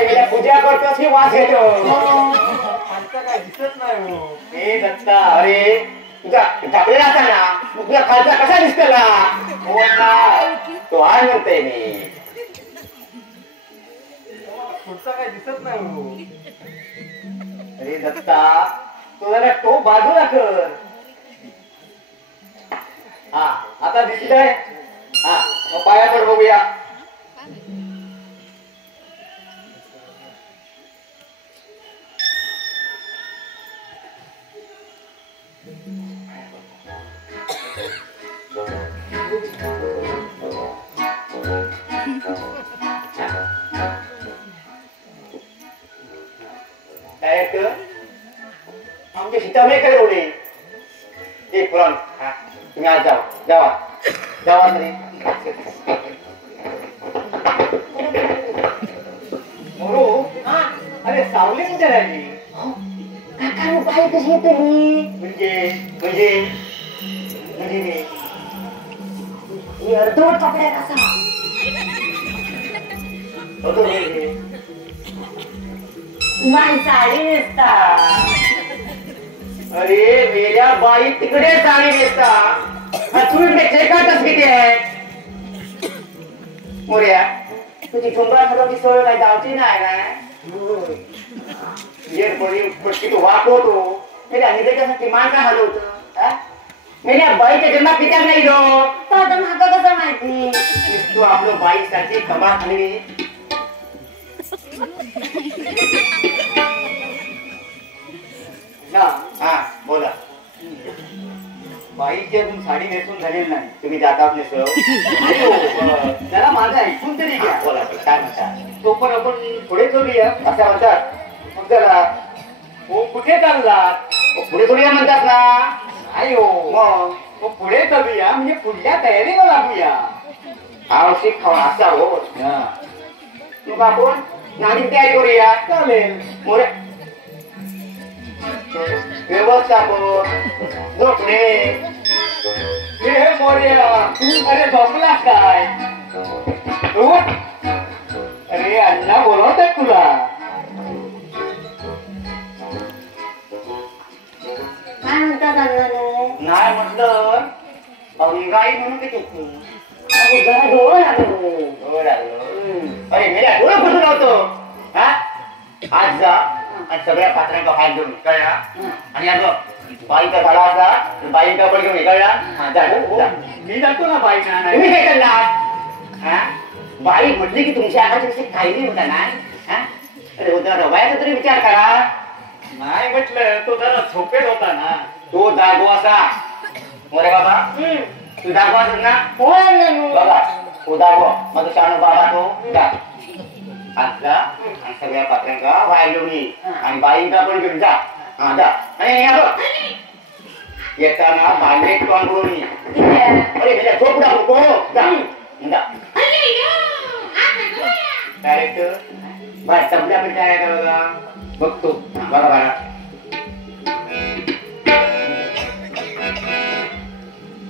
अरे गेल्या पूजा करतोस की वास येतो खालचा काय दिसत नाही हो. हे दत्ता अरे तुझा टाकलेला असा ना मग तुझा खालचा कसा दिसतला हो ना तो आहे म्हणते मी पुढचा काय दिसत नाही हो. अरे दत्ता तो जरा टोप बाजूला कर हा आता दिसतंय हा मग पायावर बघूया डायरेक्टर आमचे सीतामे काय एवढे एक पुराण तुम्ही आज जावा जावा जावा तरी मोरू अरे सावली कुठे राहिली काका बाई कशी येतली म्हणजे म्हणजे म्हणजे मी ही अर्धवट कपड्या कसा होतो म्हणजे बाई साडी नेसता अरे मेल्या बाई तिकडे साडी नेसता तुम्ही चेकाटच किती आहे मोर्या तुझी झुंबा हलवची सवय काही जावची नाही ना ये बरी पटकी तू वाकवतो मेल्या निघायच्यासाठी मांडा हलवतो मेल्या बाईच्या जन्मात पित्या नाही रो आता माका कसं माहिती तू आपलं बाईसाठी कमा खाली ना हा बोला बाईची अजून साडी नेसून झालेली नाही तुम्ही जातात नेसव जरा माझं ऐकून तरी घ्या बोला काय म्हणता तो पण आपण पुढे चलूया असं म्हणतात मग जरा हो कुठे चाललात पुढे चलूया म्हणतात ना नाही हो मग पुढे चलूया म्हणजे पुढल्या तयारीला लागूया आवश्यक खावा असा हो मग आपण नाणी तयारी करूया चालेल मोरे व्यवस्थापन झोपणे हे मोर्या अरे झोपला काय अरे अण्णा बोलवतात तुला काय म्हणतात अण्णानो नाही म्हटलं अंगाई म्हणून ते चुकू जरा डोळं लागलो अरे मेल्या डोळं बसून होतो हा आज जा आणि सगळ्या पात्रांचा हात घेऊन कळला आणि अगं बाईचा झाला असा बाईचा पण घेऊन कळला मी जातो ना बाई तुम्ही काय करणार बाई म्हटली की तुमच्या आकाशी काही नाही होता ना अरे होता रवायचा तरी विचार करा नाही म्हटलं तो जरा झोपेत होता ना तो जागो असा मोरे बाबा तू जागो असत ना हो अण्णानो बाबा तो जागो माझा शाणू बाबा तो जा आता आणि सगळ्या पात्रांका बाहेर घेऊन ये आणि बाईंका पण घेऊन जा हा जा आणि येताना भांडे तोंडून ये अरे म्हणजे झोप नको जा जा डायरेक्टर बाय तबल्या पण तयार करा बघा बघतो बघा बघा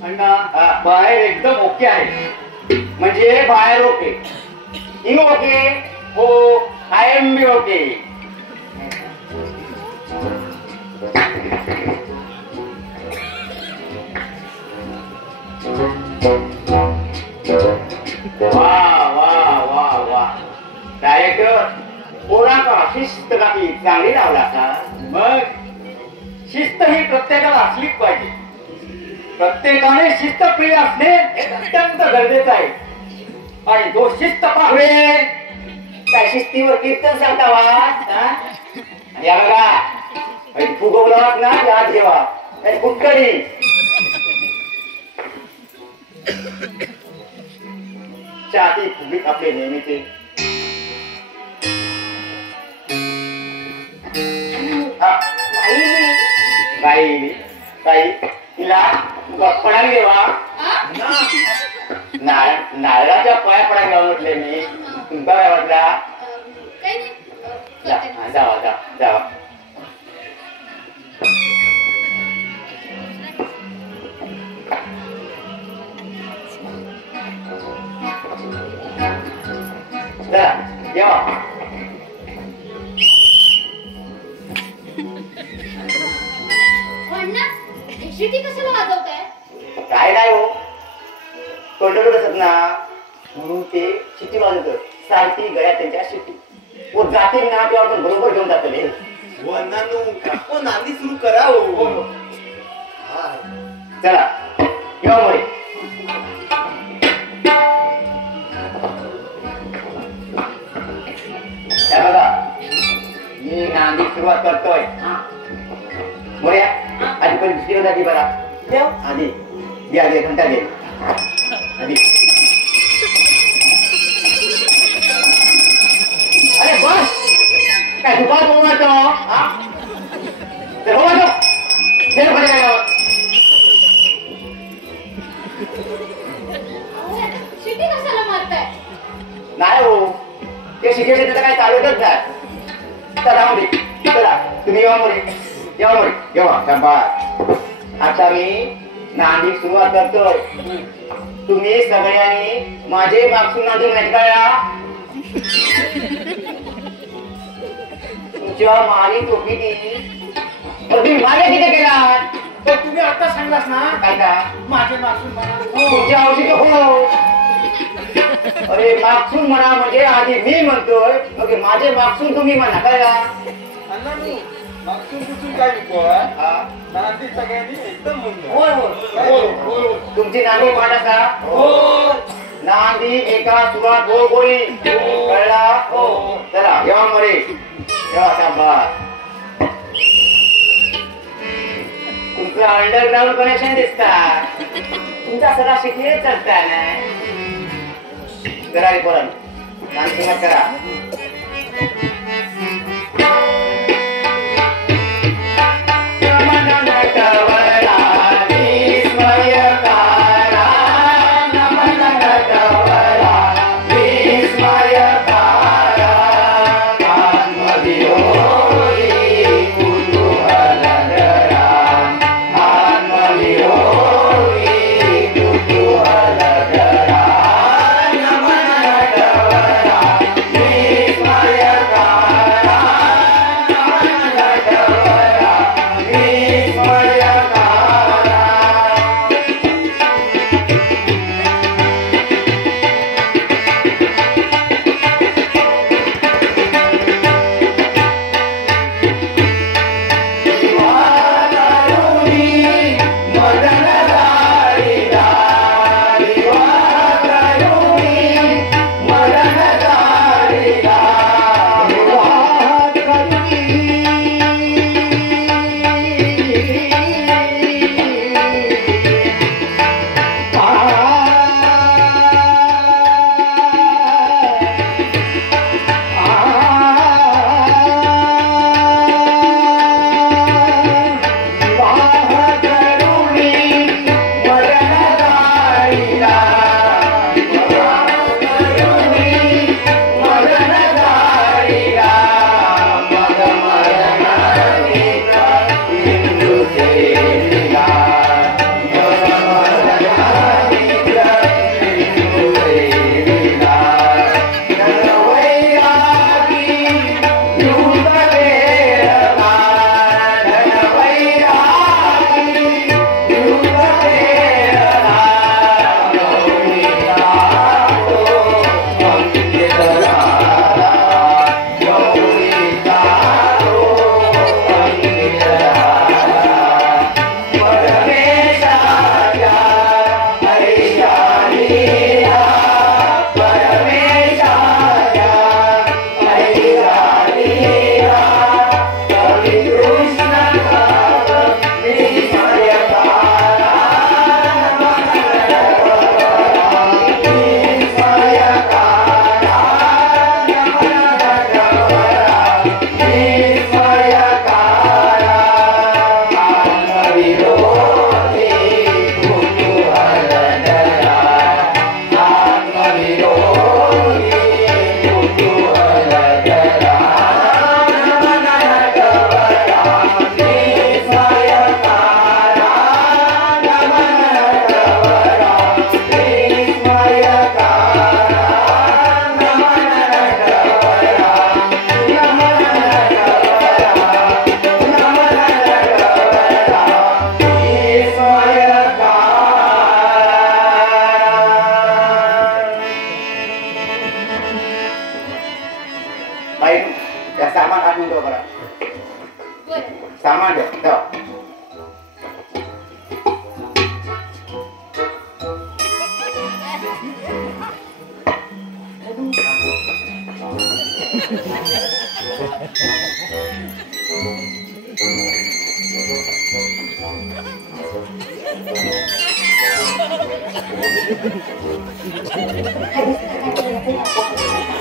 अण्णा बाहेर एकदम ओके आहे म्हणजे बाहेर ओके इन ओके हो आय एम बी ओके वा वा वा वा डायरेक्टर पोरा का शिस्त काही चांगली लावला का मग शिस्त ही प्रत्येकाला असलीच पाहिजे प्रत्येकाने शिस्तप्रिय असणे हे अत्यंत गरजेचं आहे आणि जो शिस्त पाहवे त्या शिस्तीवर कीर्तन सांगता वाट या बघा फुगवला ना याद ठेवा कुठकरी छाती फुगीत आपले नेहमीचे ताई तिला पडा देवा नारळाच्या पाया पडा घ्यावा म्हटले मी तुमचा काय वाटला जावा जा जावा कंट्रोल असत ना म्हणून ते शिट्टी वाजवत सारखी गळ्यात त्यांच्या शिट्टी व जातील ना तेव्हा आपण बरोबर घेऊन जातले नांदी सुरू करा हो. चला किंवा मोरे हे बघा मी नांदी सुरुवात करतोय मोर्या आधी पण दुसरी जाती बरा आधी दे आधी घंटा दे आधी अरे बस काय दुपार बोलवायचो हा ते बोलवायचो ते नको काय शिट्टी कशाला मारताय? नाही हो ते शिकायचे त्याचं काय चालतच नाही चला राहून दे चला तुम्ही येवा मोरे येवा शाबास आता मी नांदी सुरुवात करतोय तुम्ही सगळ्यांनी माझे मागसून नांदून नाही कळला तुमच्या मारी टोपी ती तुम्ही मागे किती केला तर तुम्ही आता सांगलास ना काय का माझे मागसून म्हणा तुमच्या औषधी हो अरे मागसून म्हणा म्हणजे आधी मी म्हणतोय ओके माझे मागसून तुम्ही म्हणा कळला अण्णा मी मागसून कुठून काय नको हा नांदी सगळ्यांनी एकदम म्हणतो होय तुमची नांदी पाठ असा हो नांदी एका सुरात हो गोळी कळला हो चला येवा मरे येवा शाबास तुमचं अंडरग्राऊंड कनेक्शन दिसता तुमचा सगळा शिकले चढता नाही करा रे पोरण नांदी मत करा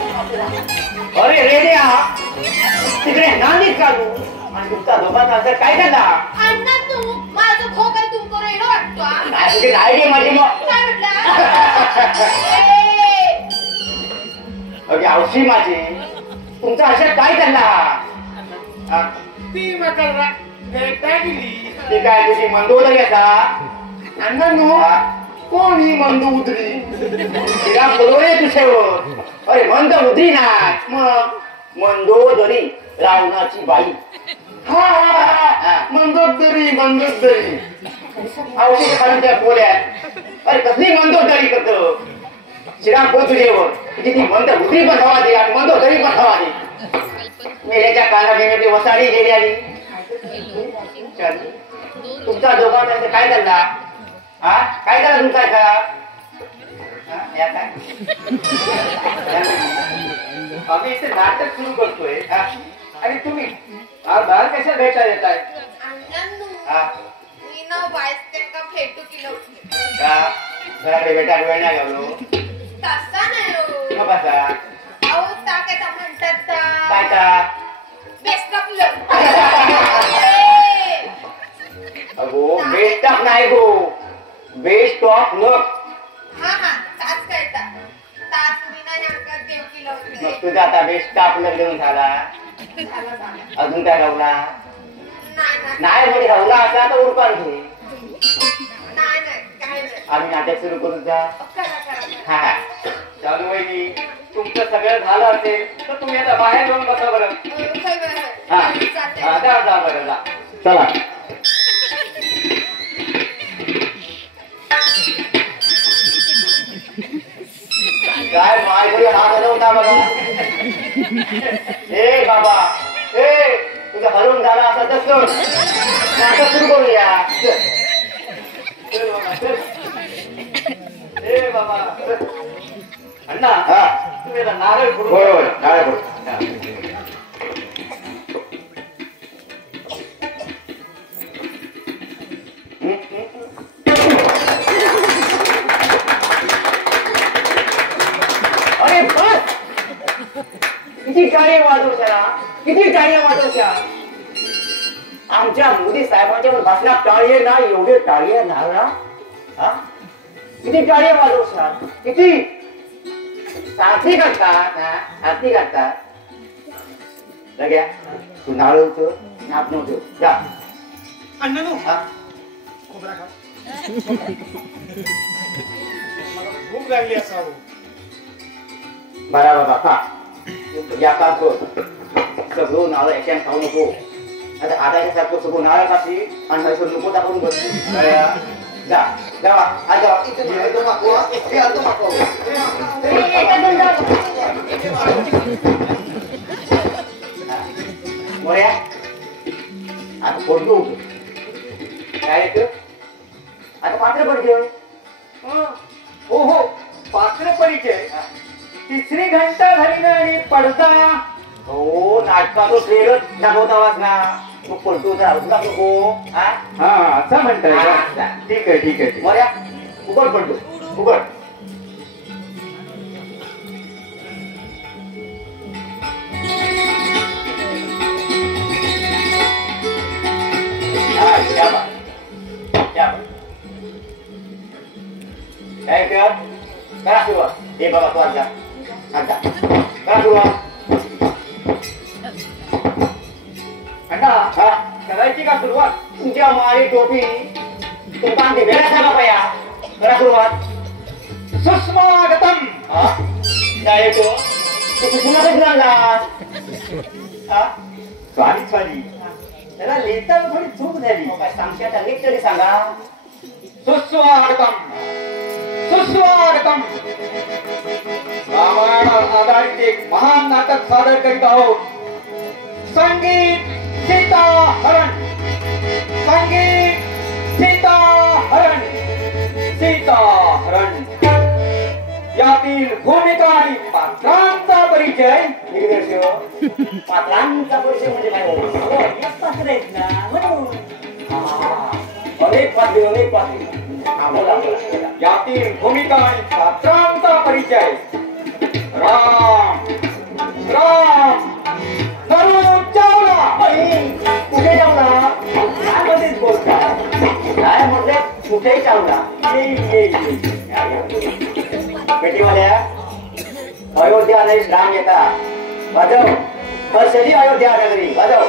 अरे रेड्या तिकडे नांदी काढू आणि तुमचा दोघांचा असं काय झाला अण्णा तू माझं खो काय तुमको रेडो वाटतो हा? काय तुझी आयडिया माझी मग काय म्हटलं ए, अगे औशी माझी तुमचा अशा काय झाला हा? ती मकर भेटा गेली ती काय तुझी मंदोदरी असा अण्णांनो कोण ही मंदू उतरी तिला बोलवले तुझ्यावर अरे मंद उदरी ना मग मंदोदरी रावणाची बाई हा हा हा मंदोदरी मंदोदरी औषधी खालून त्या बोल्यात अरे कसली मंदोदरी करतो श्रीराम बोल तुझ्यावर तुझी ती मंद उदरी पण हवा दे आणि मंदोदरी पण हवा दे मेल्याच्या काना घेण्याची वसाडी गेली आली तुमचा दोघांचा काय झाला हा काय झाला तुमचा काय आम्ही इथे नाटक सुरू करतोय हा? आणि तुम्ही बाहेर कशा भेटा येत आहे अण्णांनो हा मी ना वाईस त्यांना भेटू केलं घराकडे बेटा वेळ नाही घालू तसा नाही हो बसा अहो टाकायचा म्हणतात काय ता. का बेस्ट ऑफ लक अगो बेस्ट ऑफ नाही गो बेस्ट ऑफ लक हा हा तास कळता तास मी नाही अंका देव केलं मग होते तुझा आता बेस्ट ऑफ लक देऊन झाला झाला झाला अजून काय राहुला नाही नाही म्हणजे राहुला असा तर उरपान घे नाही काय नाही आम्ही नाटक सुरू करू जा करा करा करा. हा चालू वहिनी तुमचं सगळं झालं असेल तर तुम्ही आता बाहेर जाऊन बसा बरं होय, होय, होय. हा. जाते. हा, जा बरं जा चला काय माय घरी हात हलवता बघा ए बाबा ए तुझं हलवून झाला असं तसं नाटक सुरू करूया चल बाबा, चल. ए बाबा चल. अण्णा हा तुम्ही आता नारळ फोडून होय होय घ्या. नारळ फोड. अरे बस किती टाळ्या वाजवशा किती टाळ्या वाजवशा आमच्या मोदी साहेबांच्या भाषणात टाळी ना एवढे टाळी नारळा हा किती टाळ्या वाजवशा किती साथी करतात साथी करतात लग्या तू नारळ होतो नाप नव्हतो जा अण्णांनो हा खोबरा खा मला भूक लागली असावं बरा बाबा खा या का सगळं नारळ एकाने खाऊ नको आता आताच्या सारखं सगळं नारळ खाशी आणि हसून नको टाकून बसतो जा जावा आज जावा हे तो मागवा हे आतो मागवा मोऱ्या आता पडतो काय येतं आता पात्र पडतो हो हो पात्र परिचय तिसरी घंटा झाली ना आणि पडदा हो नाटकाचं ट्रेलर दाखवतावास ना तू पडतो तर आवडला नको हा हा असं म्हणताय हा. का? ठीक आहे ठीक आहे मोऱ्या उघड पडतो उघड काय कर करा सुरुवात ए बाबा तू आज जा करा सुरुवात अण्णा हा करायची का सुरुवात तुमच्या मारी टोपी तो बांधे वेळा सांगा पया करा सुरुवात सुस्वागतम हा काय येतो ते पुन्हा कधी आणलास हा सॉरी सॉरी त्याला लिहिताना थोडी चूक झाली काय सांगते आता नीट तरी सांगा सुस्वागतम सुस्वागतम रामायणावर आधारित एक महान नाटक सादर करीत आहोत संगीत सीताहरण संगीत सीताहरण सीताहरण यातील भूमिका आणि पात्रांचा परिचय परिचय पाटलांचा परिचय म्हणजे काय अनेक पात्र आहेत ना म्हणून अनेक पात्री हा बोला बोला यातील भूमिका आणि पात्रांचा परिचय राम राम नरू चावला कुठे जाऊला काय मध्येच बोलतात काय म्हटले कुठे जाऊला बेटीवाल्या अयोध्या नाही राम येता वाजव कधी अयोध्या नगरी वाजव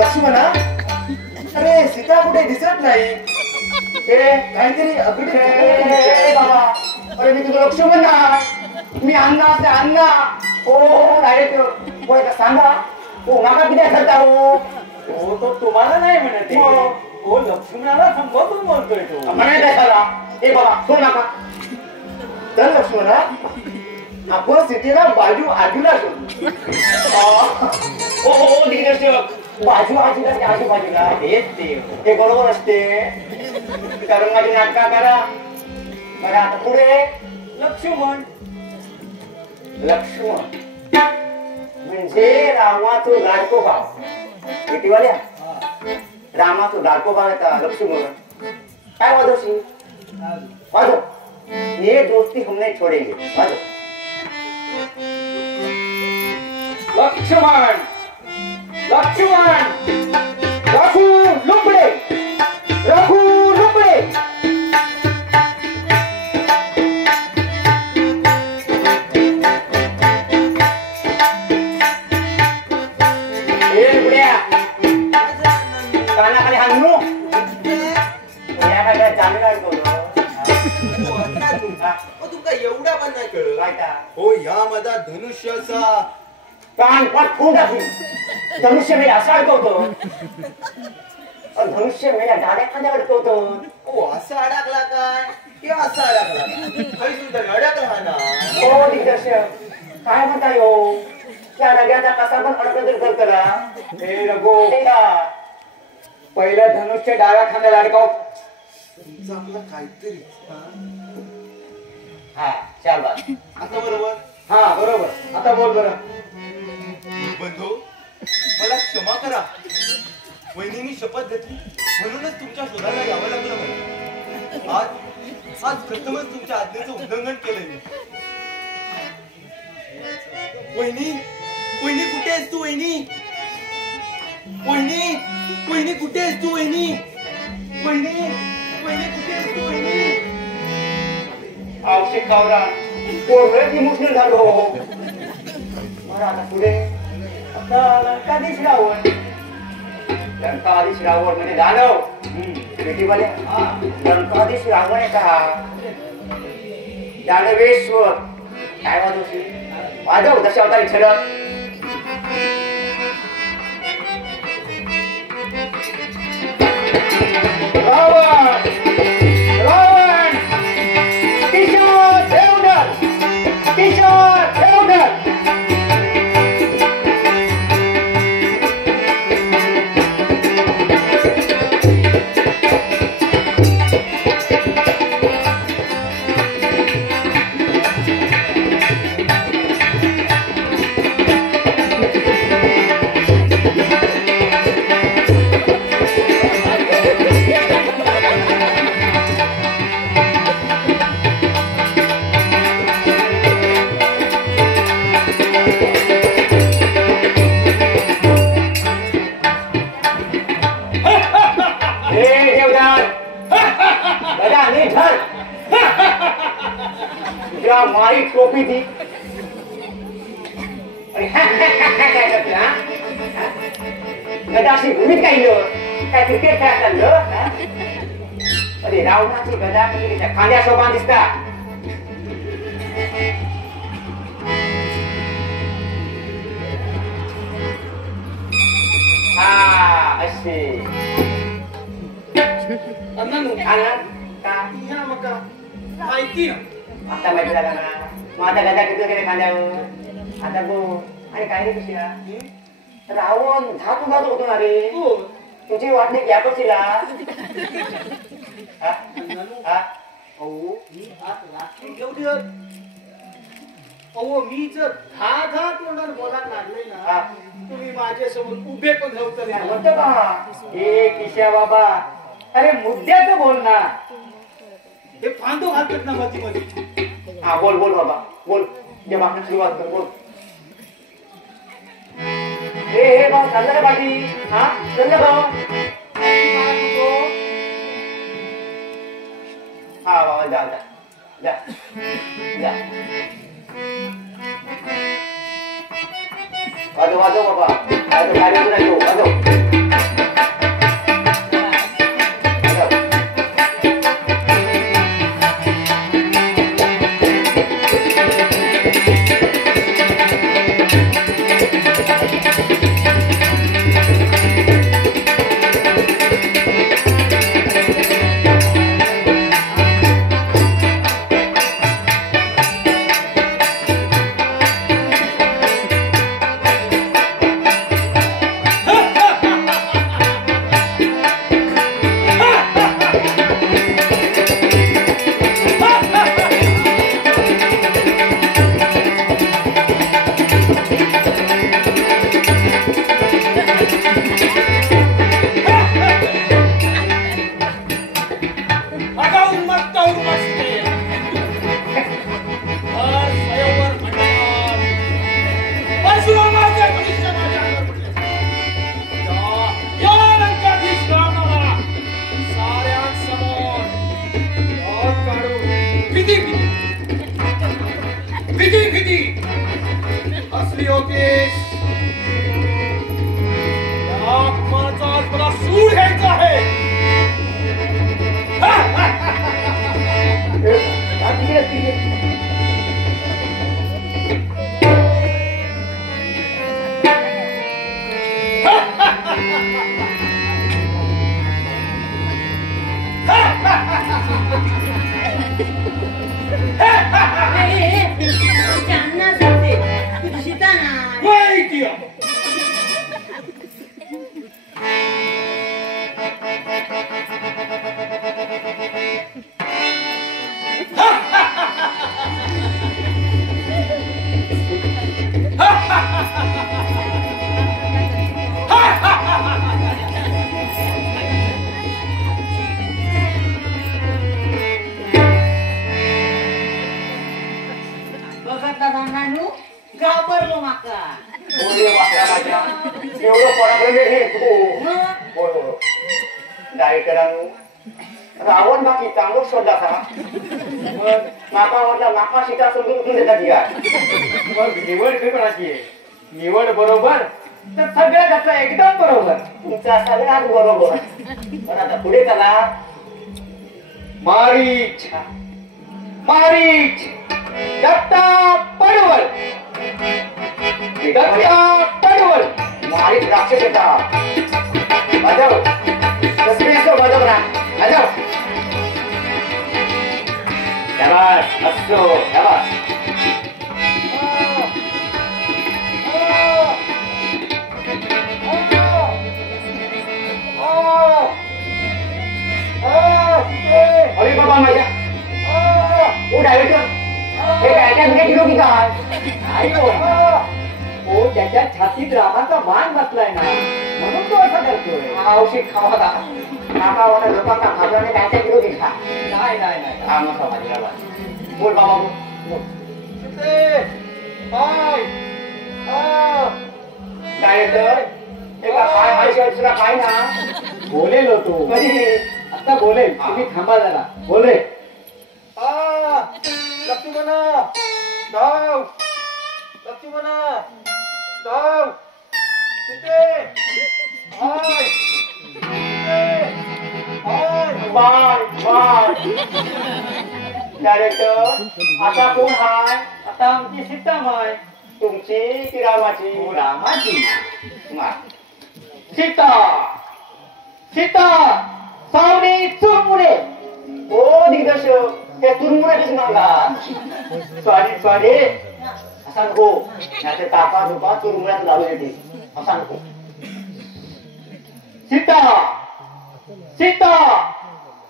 लक्ष्मणा अरे सीता कुठे दिसत नाही ते काहीतरी अगदी बाबा अरे मी तुझं लक्ष्मण नाही मी अण्णा ते अण्णा हो डायरेक्ट कोणी सांगा हो नाका किती करता हो हो तो तुम्हाला नाही म्हणत आहे. हो लक्ष्मणाला संबोधून बोलतोय तो म्हणायचं त्याला ए बाबा सोड नका तर लक्ष्मणा आपण सीतेला बाजू आजूला शोधू हो हो दिग्दर्शक बाजू आजूला ते आजूबाजूला हेच ते हे बरोबर असते तरंगाची नाटका करा बरं आता पुढे लक्ष्मण लक्ष्मण म्हणजे रामाचं लाडको भाव बेटीवाल्या रामाचं लाडको भाव येता लक्ष्मण काय वाजवशी वाजव ये दोस्ती हम नहीं छोड़ेंगे वाजव लक्ष्मण लक्ष्मण रघु लुबडे रघु लुबडे कानाखाली हाणू काय चांगला तुमका एवढा पण नाही कळलं काय हो या मधा धनुष्याचा कान पाठ खून टाकली धनुष्य मेला असा अडकवतो धनुष्य मेला डाड्या खांद्या अडकवतो हो असा अडकला काय किंवा असा अडकला काही सुद्धा अडकला हा ना हो दिग्दर्शक काय म्हणताय हो त्या रग्याचा कसा पण अडकत करतला हे रघु पहिलं धनुष्य डाव्या खांद्याला अडकाव तुमचं आपलं काहीतरी हा चाल बात आता बरोबर हा बरोबर आता बोल बरं बंधू मला क्षमा करा वहिनींनी शपथ घेतली म्हणूनच तुमच्या शोधाला यावं लागलं मला आज प्रथमच तुमच्या आज्ञेचं उल्लंघन केलं मी वहिनी वहिनी कुठे आहेस तू वहिनी वहिनी वहिनी कुठे आहेस तू वहिनी वहिनी वहिनी कुठे आहेस तू वहिनी आवश्यक कावरा पोरच इमोशनल झालो बरं आता पुढे आता लंकाधीश रावण लंकाधीश रावण म्हणजे दानव बेटीवाले लंकाधीश रावण आहे का दानवेश्वर काय वाजवशी वाजव दशावतारी छलक रावण रावण किशोर देवधर किशोर देवधर मारी टोपी थी गदाशी भूमीत काही काय क्रिकेट खेळायला चाललं अरे रावणाची गदा खांद्या शोभा दिसता असे अण्णांनो, आला का ह्या मका माहिती ना आता माहिती झाला ना मग आता गदा किती गेले खांद्यावर आता बो आणि काय रे कशी रावण धातू बाजू होतो ना रे हो तुझी वाटणी घ्या पशीला अण्णांनो, अहो मी आज रात्री जेवढी अहो मी जर दहा तोंडात बोलायला लागले ना तुम्ही माझ्या समोर उभे पण नव्हतं म्हणतो का हे किशा बाबा अरे मुद्द्याचं बोल ना हे फांदो घालतात ना मध्ये मध्ये हा बोल बोल बाबा बोल जे बाकी सुरुवात कर बोल हे भाऊ चाललं रे बाकी हा चाललं भाऊ हा बाबा जा जा जा जा वाजव वाजव बाबा वाजव गाडी नाही वाजव घाबरलो माका एवढं पराक्रमी हे तू डायरेक्टरांनो रावण बाकी चांगलं शोधला का मग माका म्हटलं माका शिटा समजून उठून देतात या मग निवड कोणाची आहे निवड बरोबर तर सगळ्या त्याचा एकदम बरोबर तुमचा सगळ्यात बरोबर पण आता पुढे चला मारीच मारीच दत्ता पडवळ दत्ता पडवळ मारीच राक्षस येतात वाजव कसरी असो वाजव ना वाजव शाबास असो शाबास अरे बाबा माझ्या ओ डायरेक्टर हे काय किलो की काय ओ त्याच्या छातीत रामाचा मान बसलाय ना म्हणून तो असा करतोय औषध खावा का काका वाला लोकांना खाजवणे काय किलो की खा नाही नाही नाही हा नका माझ्या बोल बाबा बोल डायरेक्टर एका काय हाय तुला काय ना बोलेल होतो कधी आता बोलेल तुम्ही थांबा जरा बोले लक्ष्मणा धाव लक्ष्मणा धाव तिथे हाय बाय बाय डायरेक्टर आता कोण हाय आता आमची सीता माय तुमची की रामाची रामाची सीता सीता सावली चुरमुरे. ओ दिग्दर्शक त्या तुरमुरा कशी मागा सॉरी असा नको नाहीतर तापा दुपा तुरमुऱ्यात घालून येते असा नको. सीता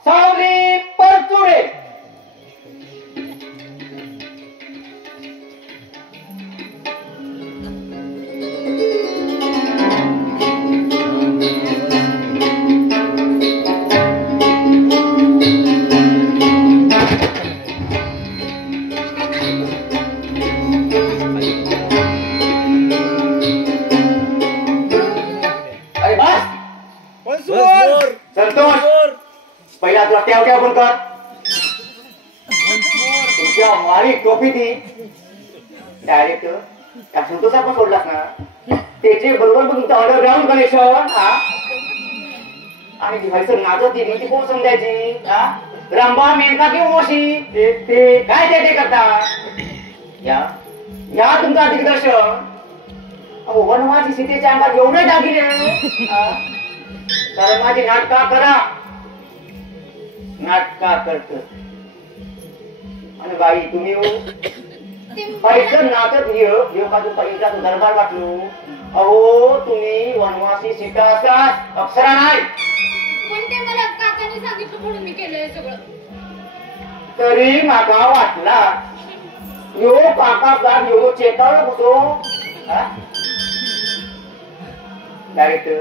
सावली परचुरे. अरे बस संतोष पहिला तुला त्या काय आपण कर. तुमच्या मारी टोपी ती डायरेक्ट त्या संतोष आपण सोडलास ना त्याचे बरोबर पण तुमचं अंडरग्राऊंड कनेक्शन. आणि व्हायचं नाचत ती कोण समजायची रंबा मेनका किंवा मोशी ते काय ते करतात. या तुमचा दिग्दर्शन अहो वनवासी सीतेच्या अंगात एवढे दागिने तर माझी नाटका करा. नाटका करत आणि बाई तुम्ही पैसे नाटक पैसा दरबार वाटलो. अहो तुम्ही वनवासी सीता असाच अप्सरा नाही. पण ते मला काकाने सांगितलं म्हणून मी केलंय सगळं. तरी माका वाटला यो काका यो चेतावला होतो. डायरेक्टर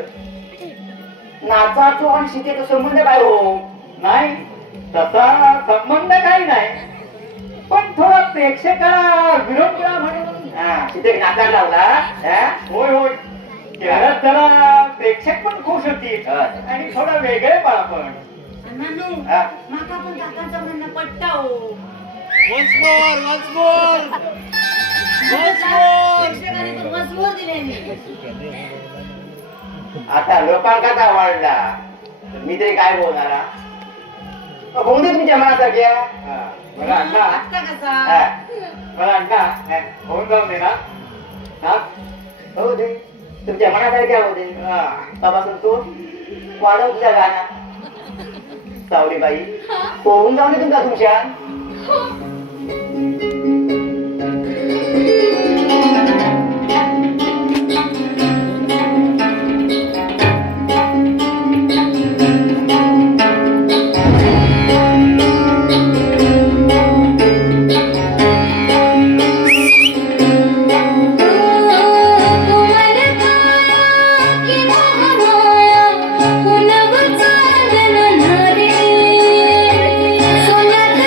नाचाचो आणि सीतेचा संबंध काय हो. नाही तसा संबंध काही नाही पण थोडा प्रेक्षकाला विरोध केला म्हणून सीते नाचायला लावला. होय त्याला जरा प्रेक्षक पण खुश होतील आणि थोडा वेगळे पळा पण. माका पण काकांचं म्हणणं पट्टा हो. मजबूर दिले आता लोकांकाच आवडला मी तरी काय बोलणार. होऊन दे तुमच्या मनासारख्या. मला अण्णा मला अण्णा होऊन जाऊन दे ना. हो दे तुमच्या मनासारख्या होऊ दे. बाबा संतोष वाढव तुझ्या गाण्या. सावलीबाई होऊन जाऊन दे तुमचा तुमच्या. सोनात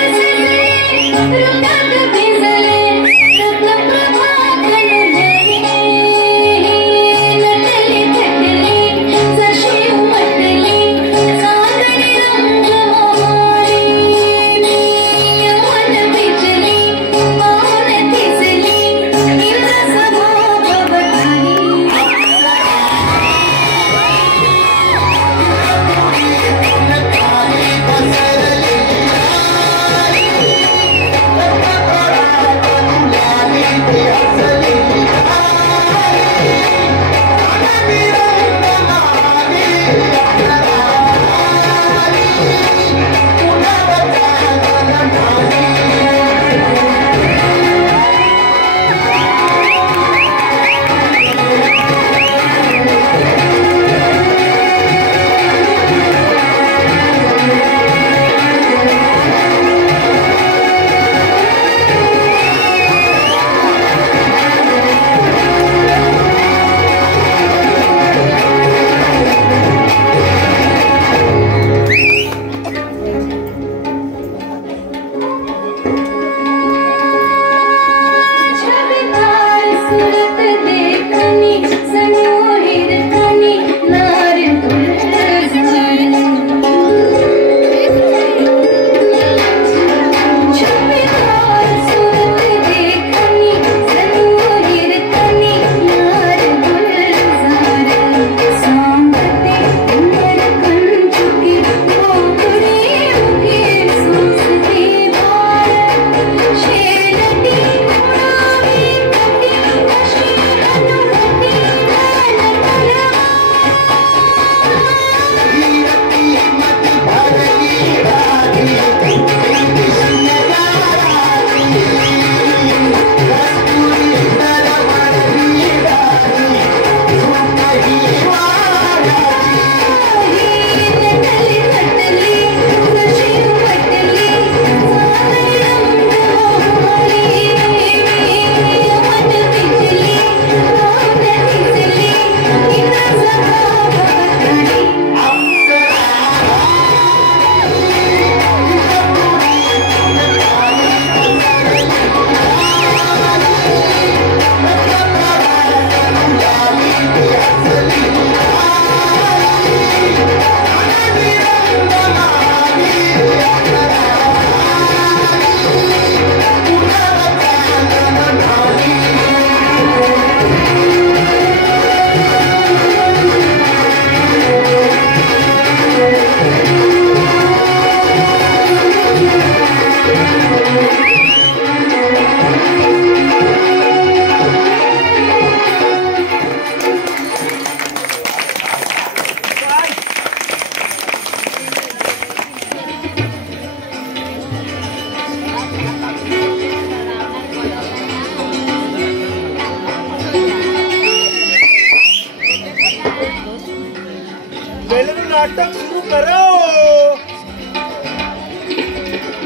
नाटक सुरू करो.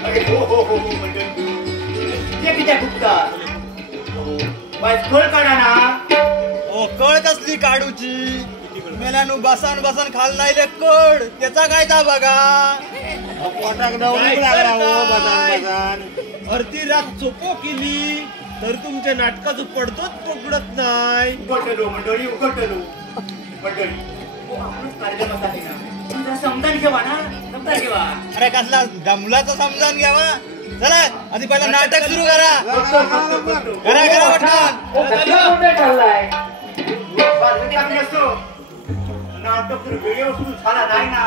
अरे हो मंडळी, ते किती फुकतात कळ काढा ना. ओ कळ कसली काढूची, मेल्यानु बसान बसान खाल नाही ले कळ, त्याचा काय ता बघा. अर्धी रात चोपो केली तर तुमच्या नाटकाचं पडतोच पकडत नाही. उघडलो मंडळी, उघडलो मंडळी. आपणच कार्यक्रमासाठी ना तुमचा समजान घेवा ना, समजान घेवा. अरे कसला दमलाचा समजावून घ्यावा. चला आधी पहिला नाटक सुरू करा. करा करा पटकन. चाललाय नाटक जर वेळेवर सुरू झाला नाही ना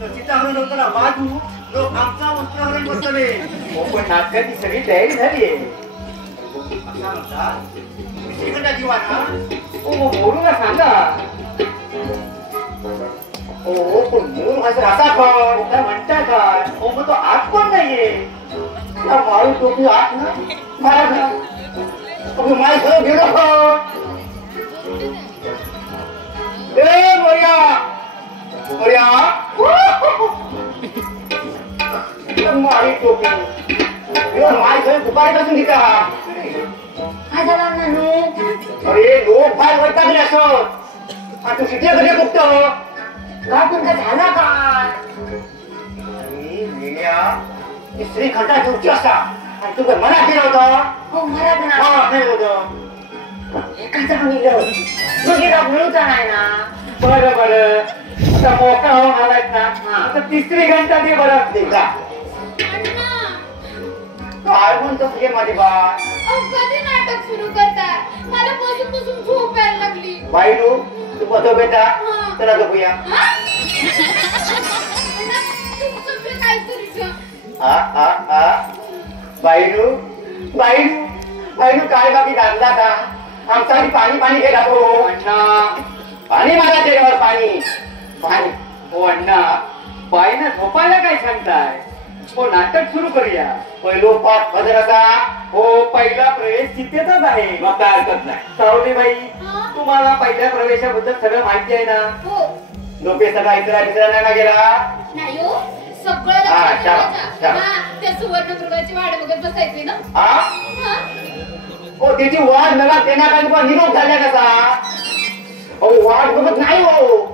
तर चित्राहरण होताना बाजू लोक आमचा वस्त्रहरण बसले. पण नाटकाची सगळी तयारी झाली आहे. असा म्हणता श्रीखंडा जीवा ना. मोरूला सांगा. हो पण मोरू असं असा पण काय म्हणता काय. हो मग तो आत पण नाहीये. माळू टोपी आत ना मला ना माझ्या सगळं गेलो. ए मोर्या मोर्या माळी टोपी माझ्या सगळं दुपारी पासून दिका. काय झाला नानू. अरे लोक फार वैतागले असत. तू शिकले कधी गुप्त काय पण काय झाला काय. श्रीखंडा घेऊची असा आणि तू मनात गेलं होतं. हो मराठ ना हा गेलं होतं. एकाचा पण इलं दोघीला मिळूचा नाही ना. बरं बरं आता मोका हो आलायत ना. आता तिसरी घंटा दे बरं दे का. काय म्हणतो तुझे माझे बा. कधी नाटक सुरू करतात. मला बसून बसून झोप यायला लागली. बाईनू तू बसव बेटा. चला झोपूया. तुमचं बी काहीतरी ठेव. बाईनू बाईनू बाईनू काय बाकी घातला का. आमचा पाणी पाणी केला तो अण्णा. पाणी मागा त्याच्यावर पाणी पाणी. हो अण्णा बाईनं झोपायला काय सांगताय. हो नाटक सुरू करूया. पहिलो पाठ हजर. हो पहिला प्रवेश चितेतच आहे. मग काय हरकत नाही. सावलीबाई तुम्हाला पहिल्या प्रवेशाबद्दल सगळं माहिती आहे ना. हो लोके सगळा इतरा नाही ना गेला. नाही हो सगळं लक्षात ठेवायचं. त्या सुवर्णमृगाची वाट बघत बसायची ना. हो त्याची वाट बघा त्यांना निरोप झाल्या कसा. अहो वाट बघत नाही हो.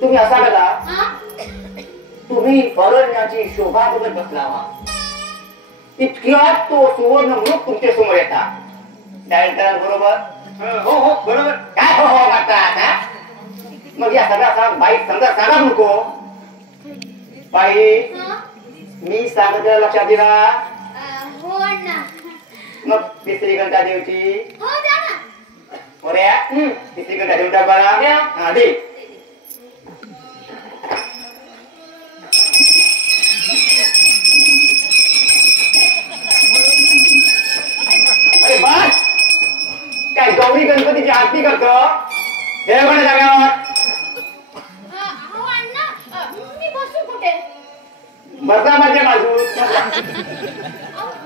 तुम्ही असा बघा. तुम्ही अरण्याची शोभा बघत बसला. इतक्यात तो सुवर्णमृग तुमच्या समोर येतात. डायरेक्टर बरोबर. हो हो बरोबर. काय हो हो वाटतात. मग या सगळा बाई समजा सांगा नको. बाई मी सांगत लक्षात दिला. हो अण्णा. मग तिसरी घंटा देवची. हो द्या ना. बऱ्या तिसरी घंटा देऊन टाक बघा. हा दे. अरे बस काय गौरी गणपतीची आरती करतो. हे कोणा जाग्यावर. हो अण्णा मी बसू कुठे. बसा माझ्या बाजू.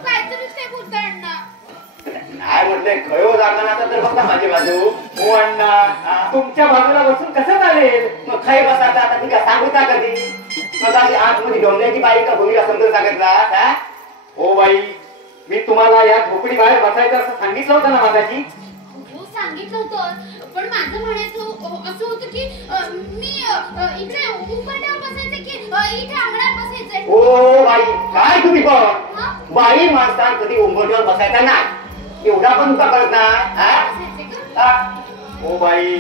काहीतरीच काय बोलतो अण्णा. नाही म्हटलंय खयो जागा तर बघा माझी बाजू. हो अण्णा तुमच्या बाजूला बसून कसं चालेल. मग खाई बसायचा आता ती का सांगू का कधी. मग अशी आतमध्ये डोंबल्याची बाई का भूमिका समजून सांगितला. हो बाई मी तुम्हाला या झोपडी बाहेर बसायचं असं सांगितलं होतं ना मागाची. हो सांगितलं होतं पण माझं म्हणायचं असं होतं की मी इथे उंबरठ्यावर बसायचं की इथे अंगणात बसायचंय. ओ बाई काय तुम्ही पण. बाई माणसां कधी उंबरठ्यावर बसायचा नाही. एवढा पण तुका कळत ना. ओ बाई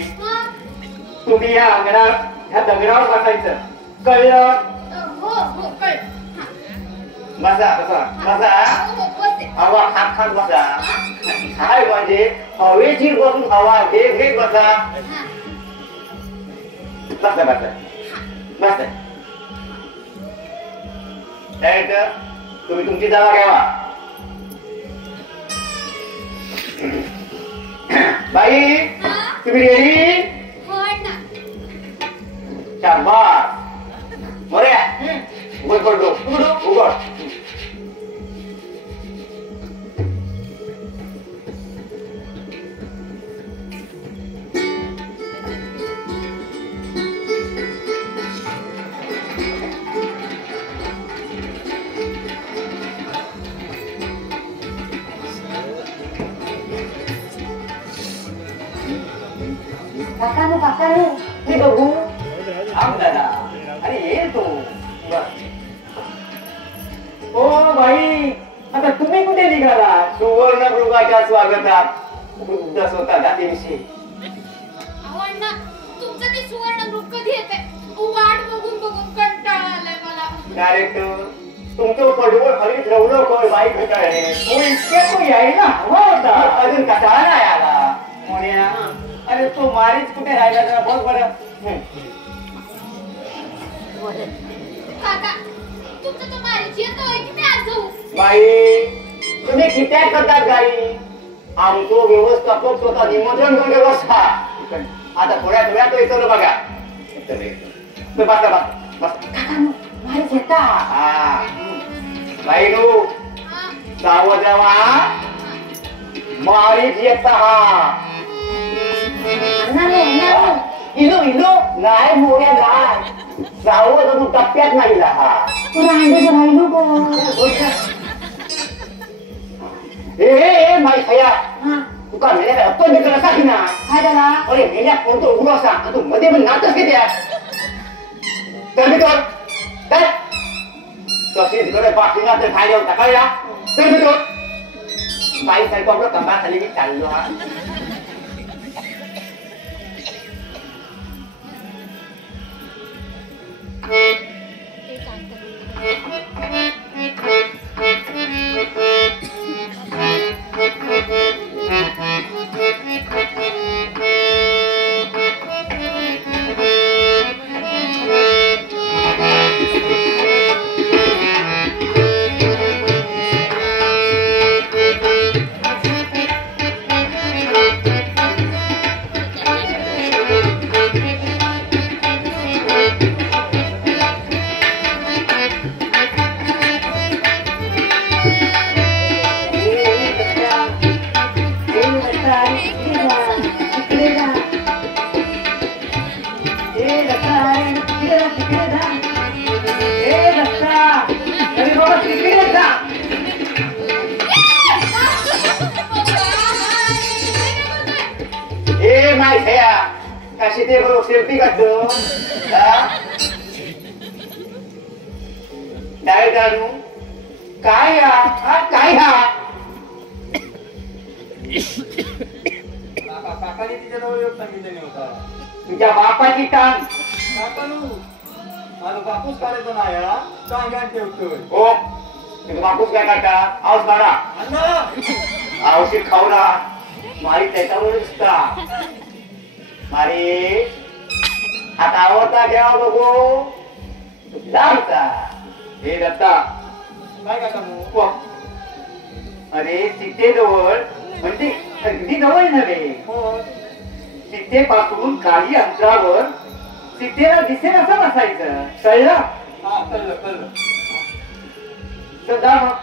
तुम्ही या अंगणात ह्या दगडावर बसायचं कळलं. हो हो कळलं. बसा बसा बसा. हवा खात खात बसा. काय म्हणजे हवेची बसून हवा घेत घेत बसा. बसा बसा बसा. तुम्ही तुमची जागा घ्यावा. बाई तुम्ही रेडी. शाबास. बरे उघड करतो. उघड. निघाला सुवर्ण मृगाच्या स्वागतात वृद्ध स्वतः जातीविषयी. अहो अण्णा, तुमचं ते सुवर्ण मृग कधी येते? वाट बघून बघून कंटाळा आलाय मला. डायरेक्टर तुमचं पडवळ हरीत रवलं कोण बाई घटाळे तू इतके तो यायला हवा होता अजून कसा नाही आला मोन्या. अरे तो मारीच कुठे राहिला जरा बघ बरं. काका, तुमचं तो मारीची येतोय की मी आज जाऊ? बाई तुम्ही कित्या करतात गाई आमचं व्यवस्थापक स्वतः निमंत्रण करून व्यवस्था आता थोड्या थोड्यात येतो ना बघा. बसा बसा बसा मारीच येता. हा बाई नो हा. जावं जावा मारीच येता इलो इलो नाही मोऱ्या नाही जावं तर तू टप्प्यात नाही हा. तू राहिलो राहिलो गो. ए माई खया हा तुका मेल्या अक्कल बिकल असा की ना. काय झाला? अरे मेल्या कोणतो उघड असा तू मध्ये पण नाटक किती तर मी कर काय तशी तिकडे बाकी ना तर खायला होता कळला तर मी कर बाई सारखं आपलं कंबा खाली मी चाललो हा. कशी ते बरोबर सेल्फी काढतो डाय जाणू काय हा काय हा. काकाने तिच्याजवळ योग सांगितलेला होता. तुझ्या बापाची टांग काकानू माझा बापूस काढायचा नाही हा सांगान ठेवतोय. हो तुझा बापूस काय काढता आऊस काढा अण्णा औषध खाऊ ना मारी त्याच्यावर दिसता मारी आता आवडता घ्या बघू लांबचा हे दत्ता काय काकानू वा. अरे सीतेजवळ म्हणजे अगदी जवळ नव्हे हो सीतेपासून काही अंतरावर सीतेला दिसेल असं बसायचं कळलं. हा कळलं कळलं. तर जा मग.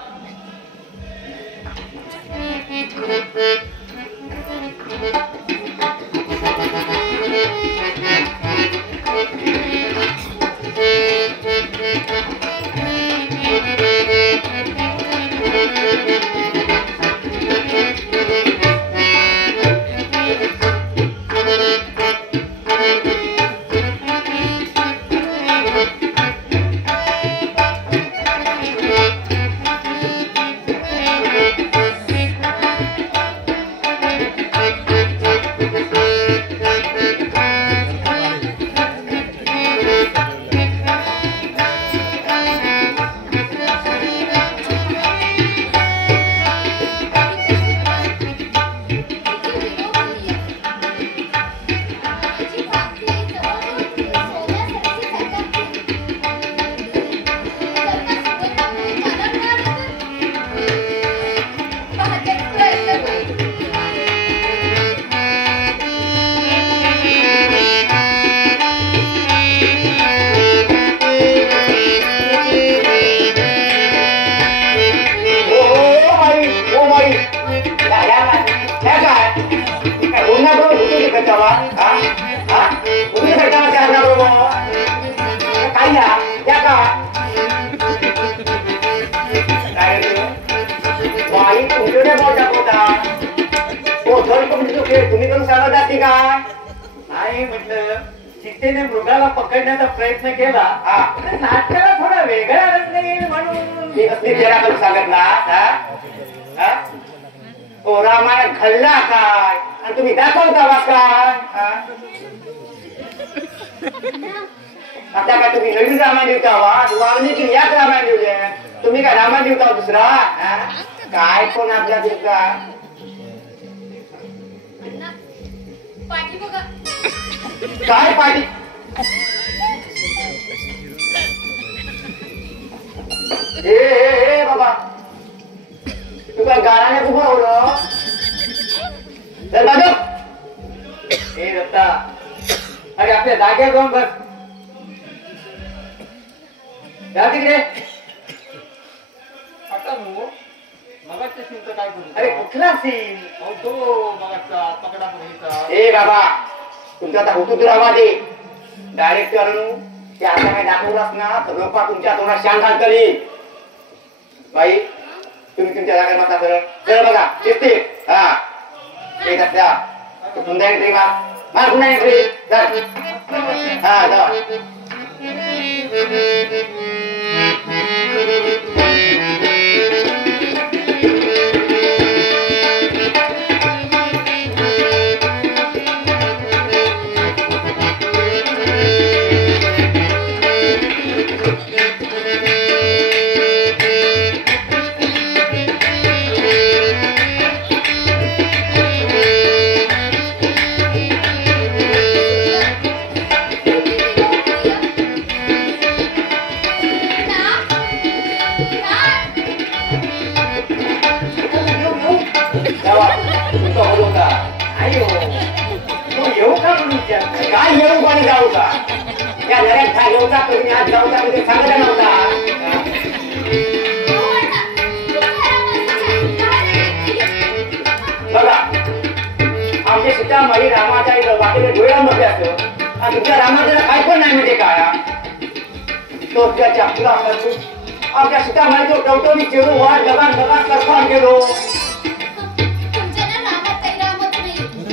तुम्ही पण सांगत असती का नाही म्हटलं सीतेने मृगाला पकडण्याचा प्रयत्न केला नाटकाला थोडा वेगळा रंग येईल म्हणून मी असली तेरा करून सांगत ना हा? ओ रामायण घडला काय आणि तुम्ही दाखवता वा काय हा? आता काय तुम्ही नवीन रामायण लिहिता वा वाल्मिकी याच रामायण लिहिले तुम्ही काय रामायण लिहिता दुसरा हा? काय कोण आपल्या तुमचा पाठी बघा. काय पाठी ए बाबा तू काय गाण्याने उभं राहलं तर बाजू ए दत्ता अरे आपल्या जागेवर जाऊन बस जा तिकडे आता मगाच्या सीनचं काय करू अरे कुठला सीन तो मगाचा पकडा पकडीचा ए बाबा तुमचा आता होतो राहा दे डायरेक्टर ते आता काय दाखवलास ना तर लोक तुमच्या तोंडात शान घालतली बाई तुम्ही तुमच्या जागेवर बसा सरळ सरळ बघा शिस्ती हा एक असल्या पुन्हा एंट्री मार पुन्हा एंट्री हा जा काय येऊ कोणी जाऊ का या नऱ्यात काय येऊचा कधी आज जाऊचा म्हणजे सांगत नव्हता बघा आमच्या सीतामाई रामाच्या वाटेने डोळ्यामध्ये असं आणि तुमच्या रामाच्या काय पण नाही म्हणजे काय तो त्याच्या आमच्या सीतामाई तो टवटोनी चिरू वाट लगान लगान करपान गेलो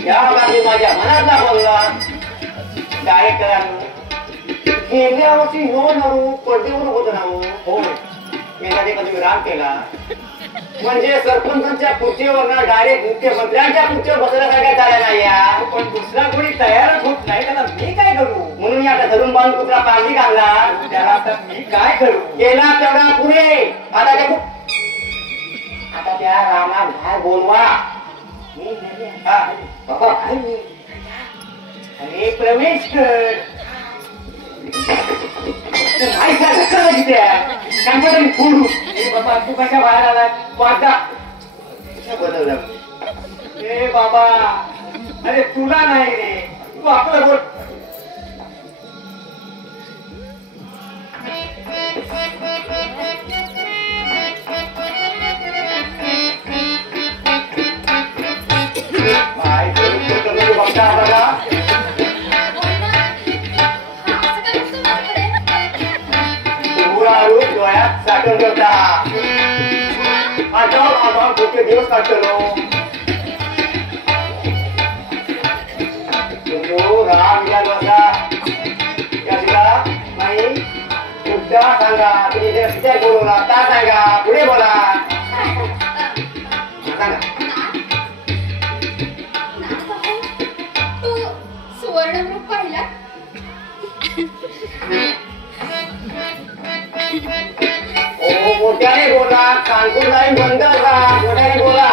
या बाबी माझ्या मनातला बोलला डायरेक्टरांनी गेल्या वर्षी हो नरू पडदेवर होत ना हो मी कधी राग केला म्हणजे सरपंचांच्या खुर्चीवर डायरेक्ट मुख्यमंत्र्यांच्या खुर्चीवर बसण्यासारख्या झाल्या नाही या पण दुसरा कोणी तयारच होत नाही त्याला मी काय करू म्हणून आता धरून बांधून कुत्रा पांगी घालला त्याला आता मी काय करू गेला तेवढा पुढे आता त्या रामा घाय बोलवा अरे प्रवेश कर फोडू बाबा तू कशा बाहेर आला वाटा बदल ए बाबा अरे तुला नाही रे तू आपलं बोल बघता बघा डोळ्यात साठवून ठेवता आता पुढचे दिवस काढतो राम विचार बसा त्याला नाही मुद्दा सांगा तुम्ही जे बोलवला त्या सांगा पुढे बोला सांगा तू सुवर्णमृग पाहिला ओ मोठ्याने बोला कानपूर नाही बंद का मोठ्याने बोला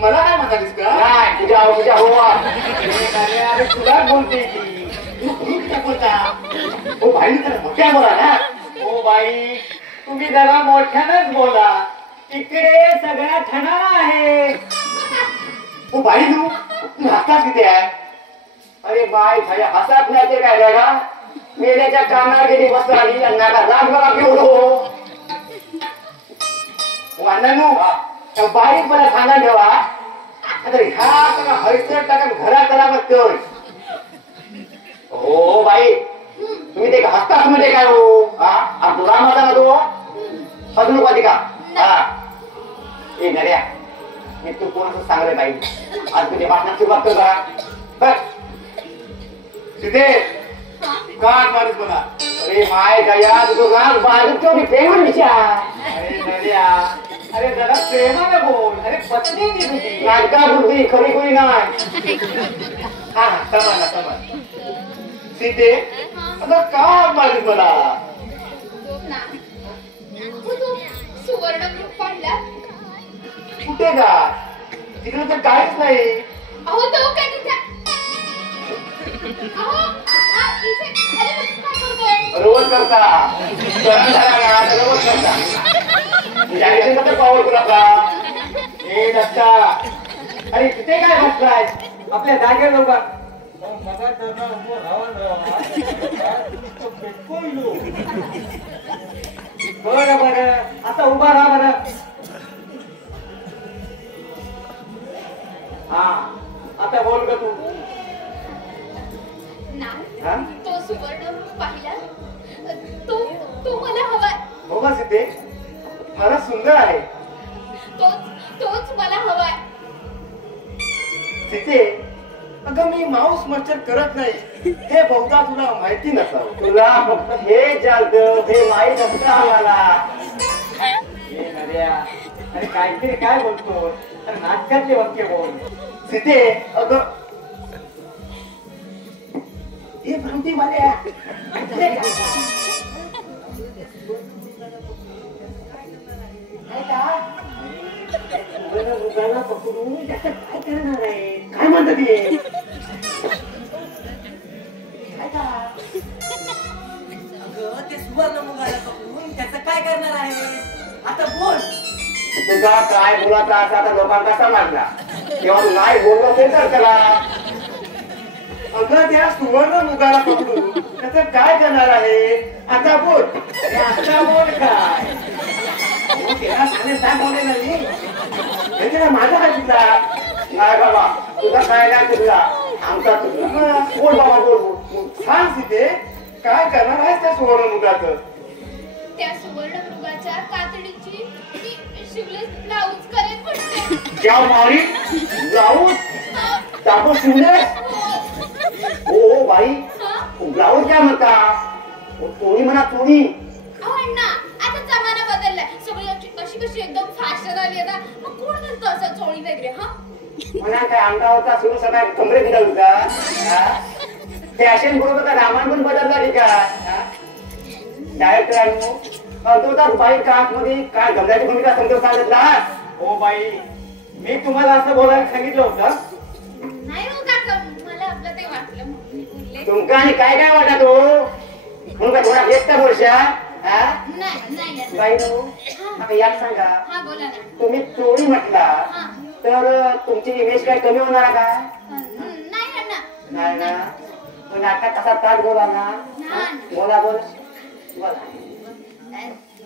मला काय म्हणालीस का नाही तुझ्या हो तुला बोलते बोलता हो भाई तर मोठ्या बोला ना ओ बाई तुम्ही जरा मोठ्यानच बोला इकडे सगळ्या ठणाला आहे हो भाई तू हसतास किती आहे अरे बाय भाई हसत नाही ते काय बघा मेल्याच्या कामावर गेली बस आली अन्नाला राग बघा केवढो अण्णानू बारीक मला सांगा ठेवा आता ह्या हरिसर टाका घरात करा बघतोय हो बाई तुम्ही ते हसतास म्हणजे काय हो हा तुला माझा ना तो हसू पाहिजे का हा ए नड्या मी तू कोणाचं सांगले बाई आज तुझ्या भाषणात सुरुवात कर बघा बघ तिथे गाठ माणूस बघा अरे माय गया तुझं राग बाजूच्या प्रेम विचार. अरे नद्या, अरे जरा प्रेमाने बोल. अरे पत्नी ती तुझी. नाटका बुद्धी खरी कोणी नाही. हा समान सीते आता का मागित मला ना तू सुवर्ण ग्रुप पाहिला. कुठे का तिकडे तर काहीच नाही. अहो तो काय तिथे अहो इथे अरे काय करतोय. रोज करता रोज करता जायचं तर पावर तुला का. हे दत्ता, अरे तिथे काय बसलाय आपल्या जागेवर जाऊ का. बरं बरं आता उभा राहा बरं. हा आता बोल ग तू. ना हा तो सुवर्ण ग्रुप पाहिला. तो मला हवाय. हो का सीते फारच सुंदर आहे. तोच मला हवाय. सीते अगं मी मांस मच्छर करत नाही हे बहुधा तुला माहिती नसावं. तुला फक्त हे चालतं हे माहीत असतं आम्हाला. हे नद्या, अरे काहीतरी काय बोलतो. अरे नाटकातले वाक्य बोल. सीते अगं हे भ्रांती मला पकडून त्याचं काय करणार आहे. काय म्हणतात ते अगं ते सुवर्ण मुगाला पकडून त्याचं काय करणार आहे. आता बोल. तुझा काय बोलायचा असा आता लोकांना समजला तेव्हा तू नाही बोललो ते तर त्याला. अगं त्या सुवर्ण मुगाला पकडून त्याचं काय करणार आहे. आता बोल. आता बोल काय. त्याला सांगेल काय बोलले नाही माझा काय चुकला नाही बाबा. तुझा काय नाही चुकला आमचा चुकला. बोल बाबा बोल. सांग सीते काय करणार आहेस त्या सुवर्ण मुगाचं. त्या सुवर्ण मृगाच्या कातडीची मी शिवले ब्लाऊज करेन म्हणते. क्या मारी ब्लाऊज टाकू शिवले. हो बाई ब्लाऊज काय म्हणता. तोडी म्हणा तोडी. अहो अण्णा आता जमाना बदललाय. सगळी कशी एकदम फॅशन आली आता. मग कोण घालतो असं चोळी वगैरे. हा म्हणा काय अंगावरचा सुरू सगळ्या कमरे दिला होता. फॅशन बरोबर का रामायण पण बदलला नाही का. डायरेक्टरांनो तो तर बाई काकमध्ये काय गमल्याची भूमिका समजून सांगितला. हो बाई, मी तुम्हाला असं बोलायला सांगितलं होतं. नाही हो काका मला आपलं ते वाटलं म्हणून मी बोलले. तुमका आणि काय काय वाटत हो म्हणून का थोडा एकटा बोलशा. नाही बाई नो आता यात सांगा हा बोला ना. तुम्ही चोरी म्हटला हा तर तुमची इमेज काय कमी होणार का. नाही अण्णा. नाही ना पण आता कसा ताट बोला ना. बोला बोल बोला.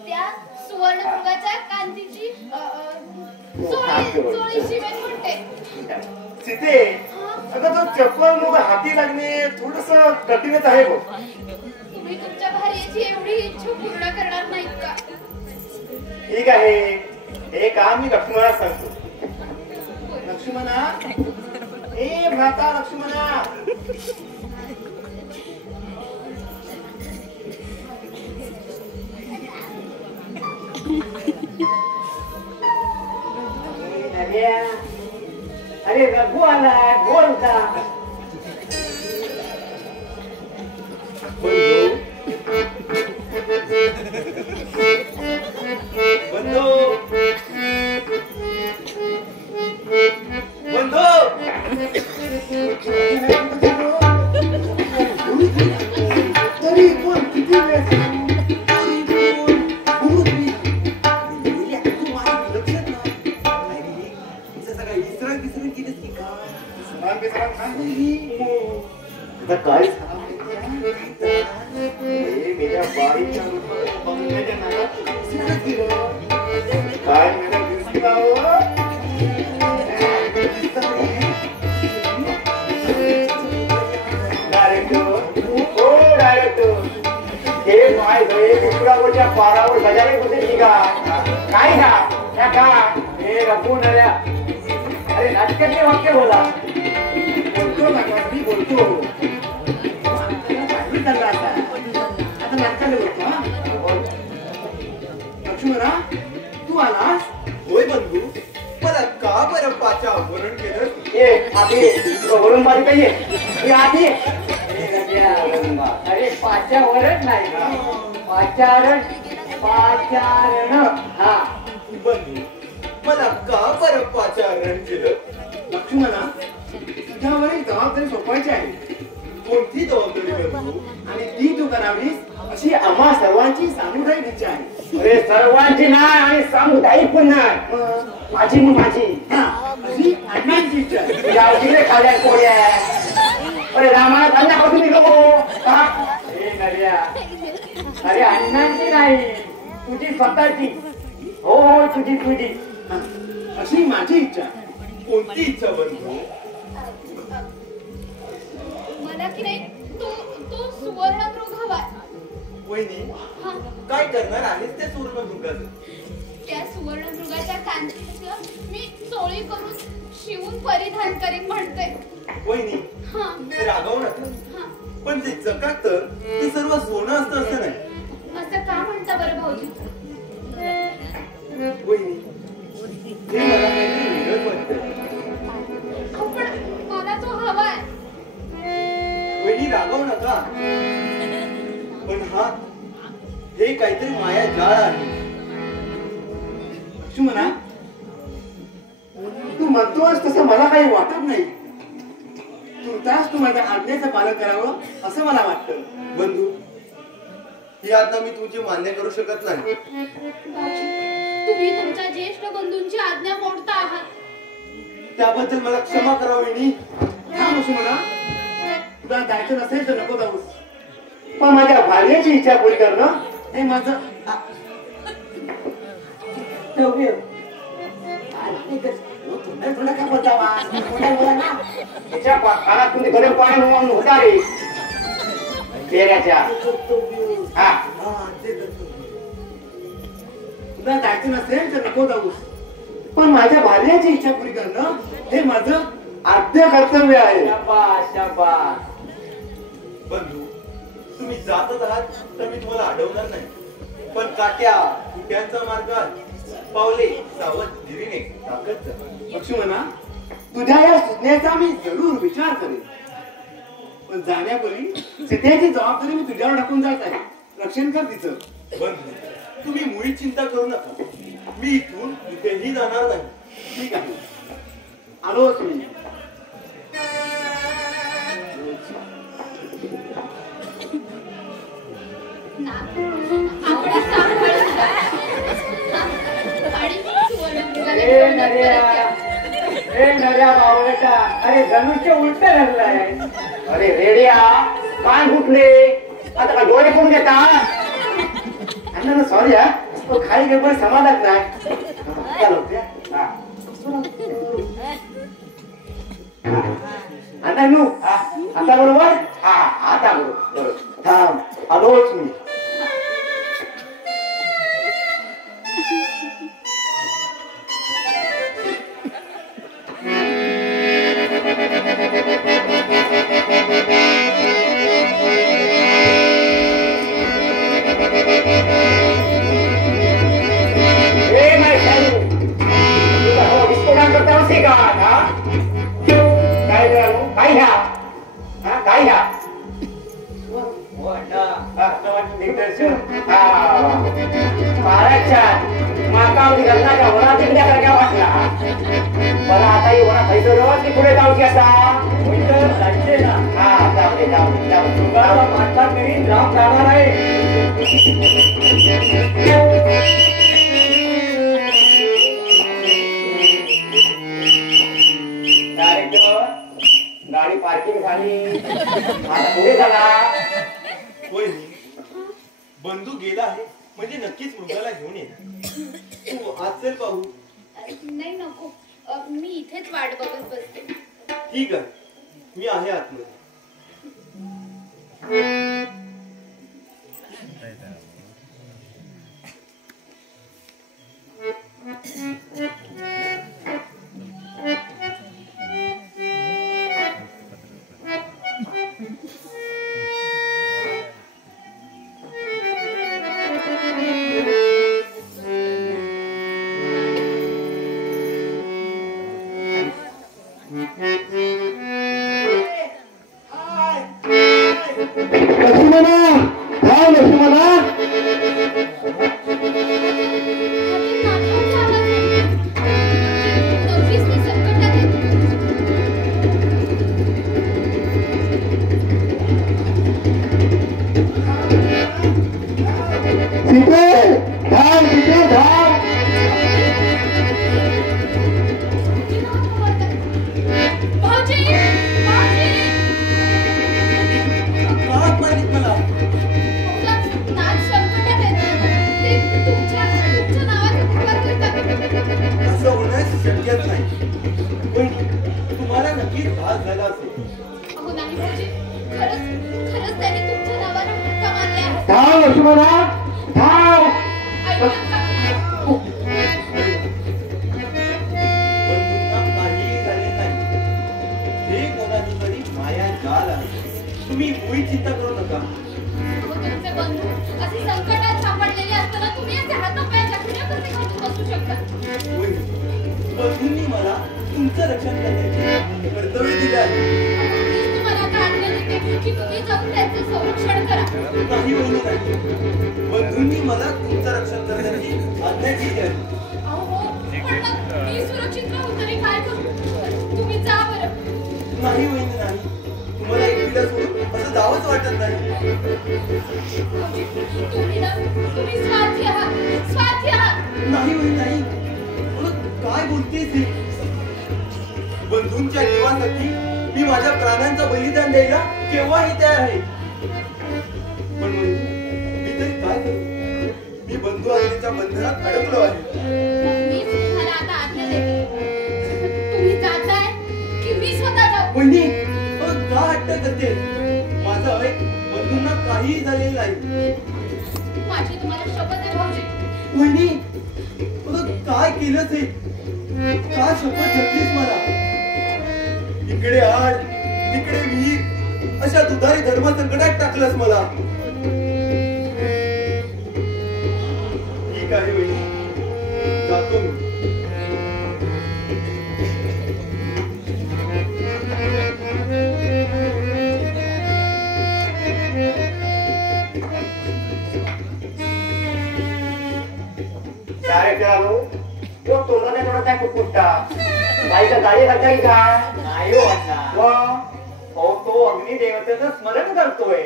त्या सुवर्ण मृगाच्या कांतीची चोळी शिवेन म्हणते. सीते अगं तो चप्पल मग हाती लागणे थोडस कठीणच आहे बघ. तुम्ही तुमच्या भार्येची एवढी इच्छा पूर्ण करणार नाहीत का. ठीक आहे हे काम मी लक्ष्मणाला सांगतो. लक्ष्मणा ए भ्राता लक्ष्मणा. अरे रघु आलाय बोलता. बंधू बंधू तरी पण किती वेळ काय मेऱ्या बाईच्या बंगल्याच्या नावात काय मेरा दिसला डायरेक्टर हे माय गळे डोंगरावरच्या पारावर गजारी बसली का काय का हे रघु नद्या, अरे नाटकातले वाक्य बोला. बोलतो ना मी बोलतो. आता नाटकाला बघतो हा. लक्ष्मणा तू आलास? होय बंधू, मला का बरं पाचा आवरण केलं? ये आधी वरून बारी काही ये आधी अरे पाच्यावरच नाही पाचारण पाचारण हा बंधू, मला का बरं पाचा आवरण केलं? लक्ष्मणा तुझ्यावर एक जबाबदारी सोपवायची आहे कोणती जबाबदारी बंधू? आणि ती तू करावीस अशी आम्हा सर्वांची सामुदायिक इच्छा आहे. अरे सर्वांची नाही आणि सामुदायिक पण नाही माझी मग माझी हा, अशी अण्णांची इच्छा आहे. तुझ्या औषधे खाल्या कोड्या अरे रामाला कन्यापासून निघो हे नर्या अरे अण्णांची नाही तुझी स्वतःची हो हो तुझी तुझी हा, अशी माझी इच्छा आहे. कोणती इच्छा बंधू? मला की नाही तो तो सुवर्णमृग हवाय. वहिनी, हा, काय करणार आहेस त्या सुवर्णमृगाचं? त्या सुवर्णमृगाच्या कांतीचं मी चोळी करून शिवून परिधान करीन म्हणते. वहिनी, हा रागावू नका. हा, पण जे चकाकतं ते सर्व सोनं असतं असं नाही. असं का म्हणता बरं भाऊजी? वहिनी, हे मला काहीतरी वेगळंच वाटतंय. अहो, पण मला तो हवाय. वहिनी रागावू नका. पण हा हे काहीतरी माया जाळ आहे. लक्ष्मणा तू म्हणतोस तसं मला काही वाटत नाही. तुर्तास तू माझ्या आज्ञेचं पालन करावं असं मला वाटतं. बंधू, ही आज्ञा मी तुमची मान्य करू शकत नाही. भाऊजी, तुम्ही तुमच्या ज्येष्ठ बंधूंची आज्ञा मोडता आहात. त्याबद्दल मला क्षमा करा वहिनी. थांब लक्ष्मणा तुला जायचं नसेल तर नको जाऊस. पण माझ्या भार्याची इच्छा पूर्ण करणं हे माझं थोडं का बोलता बोला ना. त्याच्या कानात तुम्ही गरम पाणी म्हणून होता रे पेऱ्याच्या हा हा, ते करतो. तुला जायचं नसेल तर नको जाऊस. पण माझ्या भार्याची इच्छा पुरी करणं हे माझं आद्य कर्तव्य आहे. शाबास शाबास बंधू, तुम्ही जातच आहात तर मी तुम्हाला अडवणार नाही. पण काट्या कुट्यांचा मार्गात पावले सावधगिरीने टाकत जा. लक्ष्मणा तुझ्या या सूचनेचा मी जरूर विचार करेन. पण जाण्यापूर्वी सीतेची जबाबदारी मी तुझ्यावर टाकून जात आहे. रक्षण कर तिचं. बंधू, तुम्ही मुळी चिंता करू नका. मी इथून कुठेही जाणार नाही. ठीक आहे आलोच मी. आपण सांभाळून जा. आणि सुवर्णमृगाला ए घेऊन नर्या परत या. ए नर्या बावळटा अरे धनुष्य उलट धरलाय अरे रेड्या काय फुटले आता का डोळे कोण घेता अण्णा सॉरी हा तो खाली गेलं समाधान नाही चालू हा अण्णा नू आता बरोबर हा आता बरोबर थांब आलोच मी पुढे जाऊ असा जायचे ना हा जाऊ दे तुला माता करीन राम जाणार आहे गाडी पार्किंग झाली आता पुढे झाला वहिनी, बंधू गेला आहे म्हणजे नक्कीच मृगाला घेऊन येणार. तू आज चल पाहू. नाही नको. मी इथेच वाट बघत बसते. ठीक आहे, मी आहे आतमध्ये. भाऊजी, भाऊजी. का हाक मारलीत मला? नाच संकटात येतं. ते तुमच्या नावाचे उपकार करतात. असं होण्यास शक्यच नाही. पण तुम्हाला नक्कीच त्रास झाला असेल. अहो नाही भाऊजी, खरंच त्यांनी तुमच्या नावाने हक्का मारले आहेत. धाव लक्ष्मणा धाव. ऐकलं का? बंधूंना काहीही झाले नाही. हे कोणाची तरी माया जाल आहे. तुम्ही मुळी चिंता करू नका. अहो, तुमचे बंधू असे संकटात सापडलेले असताना तुम्ही असे हातापाय जखमी कसे घेऊन बसू शकता? होय. बंधूंनी मला तुमचं रक्षण करण्याचे कर्तव्य दिले आहे. अहो, मीच तुम्हाला आता आज्ञा देते की तुम्ही जाऊन त्यांचे संरक्षण करा. नाही वहिनी नाही. बंधूंनी मला तुमचं रक्षण करण्याची आज्ञा केली आहे. अहो, पण मग मी सुरक्षित राहू तरी काय करू? तुम्ही जा बरं. नाही वहिनी नाही. तुम्हाला एकटीला सोडून असं जावंच वाटत नाही. भाऊजी, तुम्ही स्वार्थी आहात. नाही वहिनी नाही. तुला काय बोलतेस हे? बंधूंच्या जीवासाठी मी माझ्या प्राणांचं बलिदान द्यायला केव्हाही तयार आहे. पण वहिनी, मी तरी काय करू? मी बंधू आज्ञेच्या बंधनात अडकलो आहे. मीच तुम्हाला आता आज्ञा देते. तुम्ही जाताय की मी स्वतः जाऊ? वहिनी, का हट्ट करते? माझं ऐक, बंधूंना काहीही झालेलं नाही. माझी तुम्हाला शपथ आहे भाऊजी. वहिनी, तुला काय केलंच हे? का शपथ घेतलीस मला? इकडे आड, तिकडे विहीर, अशा दुधारी धर्म संकटात टाकलंस मला. ठीक आहे वहिनी, जातो मी. काय करालो तो तोंडाने थोडा काय कुटकुटता बाईचा गाडी घालता की काय नाही हो अण्णा. तो अग्निदेवतेचं स्मरण करतोय.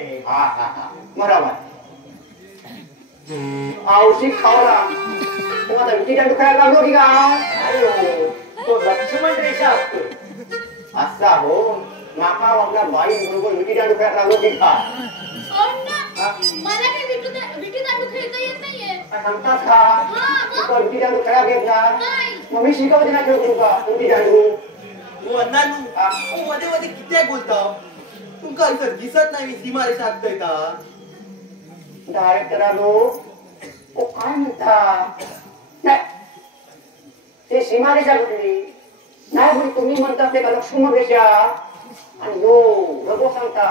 बरोबर. औषध खावला तो आता विटी काय दुखायला लागलो की काय? नाही हो, तो लक्ष्मण रेषा असतो असा हो. माका आपल्या बाई बरोबर विटी काय दुखायला लागलो की काय? अण्णा, मला काही विटी दांडू खेळता येत नाहीये. सांगतात का हा, मग? तो विटी दांडू खेळा घेत ना? नाही. मग मी शिकवते ना खेळ करू का विटी दांडू? तू अण्णानू मध्ये मध्ये किती बोलता? तुमका सर दिसत नाही सीमारेषा आखता येता. डायरेक्टर आलो ओ काय म्हणता? नाही ते सीमारेषा कुठली नाही बोली तुम्ही म्हणता ते का लक्ष्मण रेषा आणि यो रघो सांगता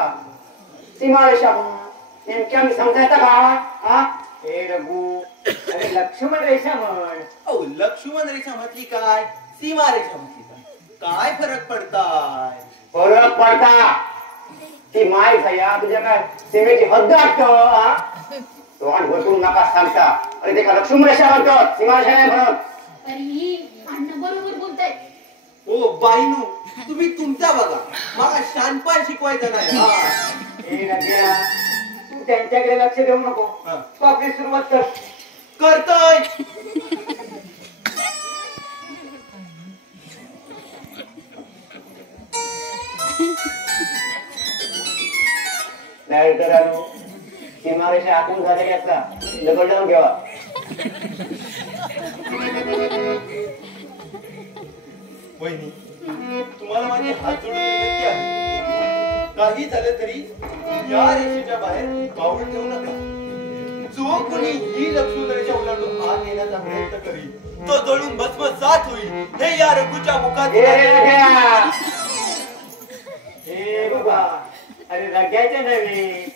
सीमारेषा. नेमक्या मी सांगता येता का? हे रघु अरे लक्ष्मण रेषा म्हण. अहो लक्ष्मण रेषा म्हटली काय, सीमारेषा म्हटली काय फरक पडताय? फरक पडता ती माय भैया तुझ्या काय सीमेची हद्द असत. तोंड बसून नका सांगता. अरे ते का लक्ष्मण रेषा म्हणतात सीमारेषा नाही म्हणत. तरीही अण्णा बरोबर बोलताय. ओ बाईनू, तुम्ही तुमचा बघा, मला शानपान शिकवायचं नाही. हे नद्या, तू त्यांच्याकडे लक्ष देऊ नको. हा. तू आपली सुरुवात कर. करतोय. नाही तर आलो सीमारेषा आखून झाले याचा दगड लावून घ्यावा. वहिनी, तुम्हाला माझी हात जोडून विनंती आहे. काही झालं तरी या रेषेच्या बाहेर पाऊल ठेवू नका. जो कोणी ही लक्ष्मण रेषा ओलांडून आत येण्याचा प्रयत्न करील तो जळून भस्मसात होईल. हे या रघुच्या मुखात. हे बाबा, अरे रग्याच्या नव्हे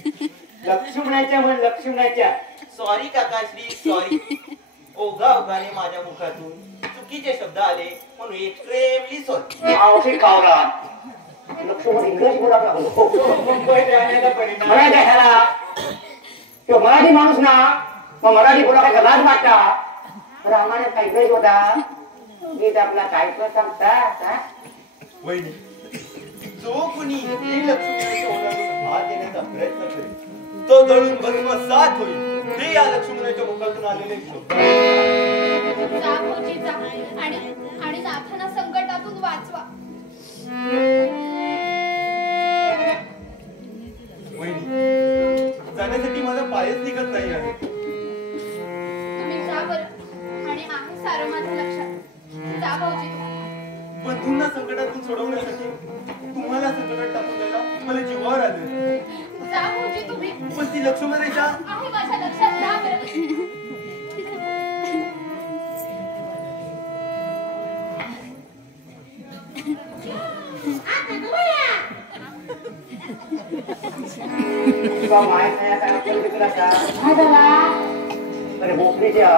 लक्ष्मणाच्या म्हण लक्ष्मणाच्या. Sorry काकाश्री, sorry. ओघा ओघाने माझ्या मुखातून चुकीचे शब्द आले म्हणून एक्स्ट्रीमली सॉरी. औषध खावला लक्ष्मण इंग्रजी बोला मुंबईत राहण्याचा परिणाम मराठी ह्याला तो मराठी माणूस ना मग मराठी बोला काय लाज वाटता. रामाने काय इंग्रजी होता गीत आपला काय सांगता. वहिनी, जो कोणी ही लक्ष्मण रेषा ओलांडून आत येण्याचा प्रयत्न करेल तो जळून भस्मसात होईल. हे या लक्ष्मणाच्या मुखातून आलेले शब्द. जा भाऊजी जा आणि नाथांना संकटातून वाचवा. वहिनी, जाण्यासाठी माझा पायच निघत नाही आहे. तुम्ही जा बरं आणि आहे सारं माझं लक्षात. जा भाऊजी. बंधूंना संकटातून सोडवण्यासाठी तुम्हाला संकटात टाकून द्यायला मला जीवावर आले. जा भाऊजी तुम्ही. पण ती लक्ष्मणरेषा आहे माझ्या लक्षात. जा बरं. तुला माहित नाही आता आपल्याला किती असा काय झाला अरे बोकरीच्या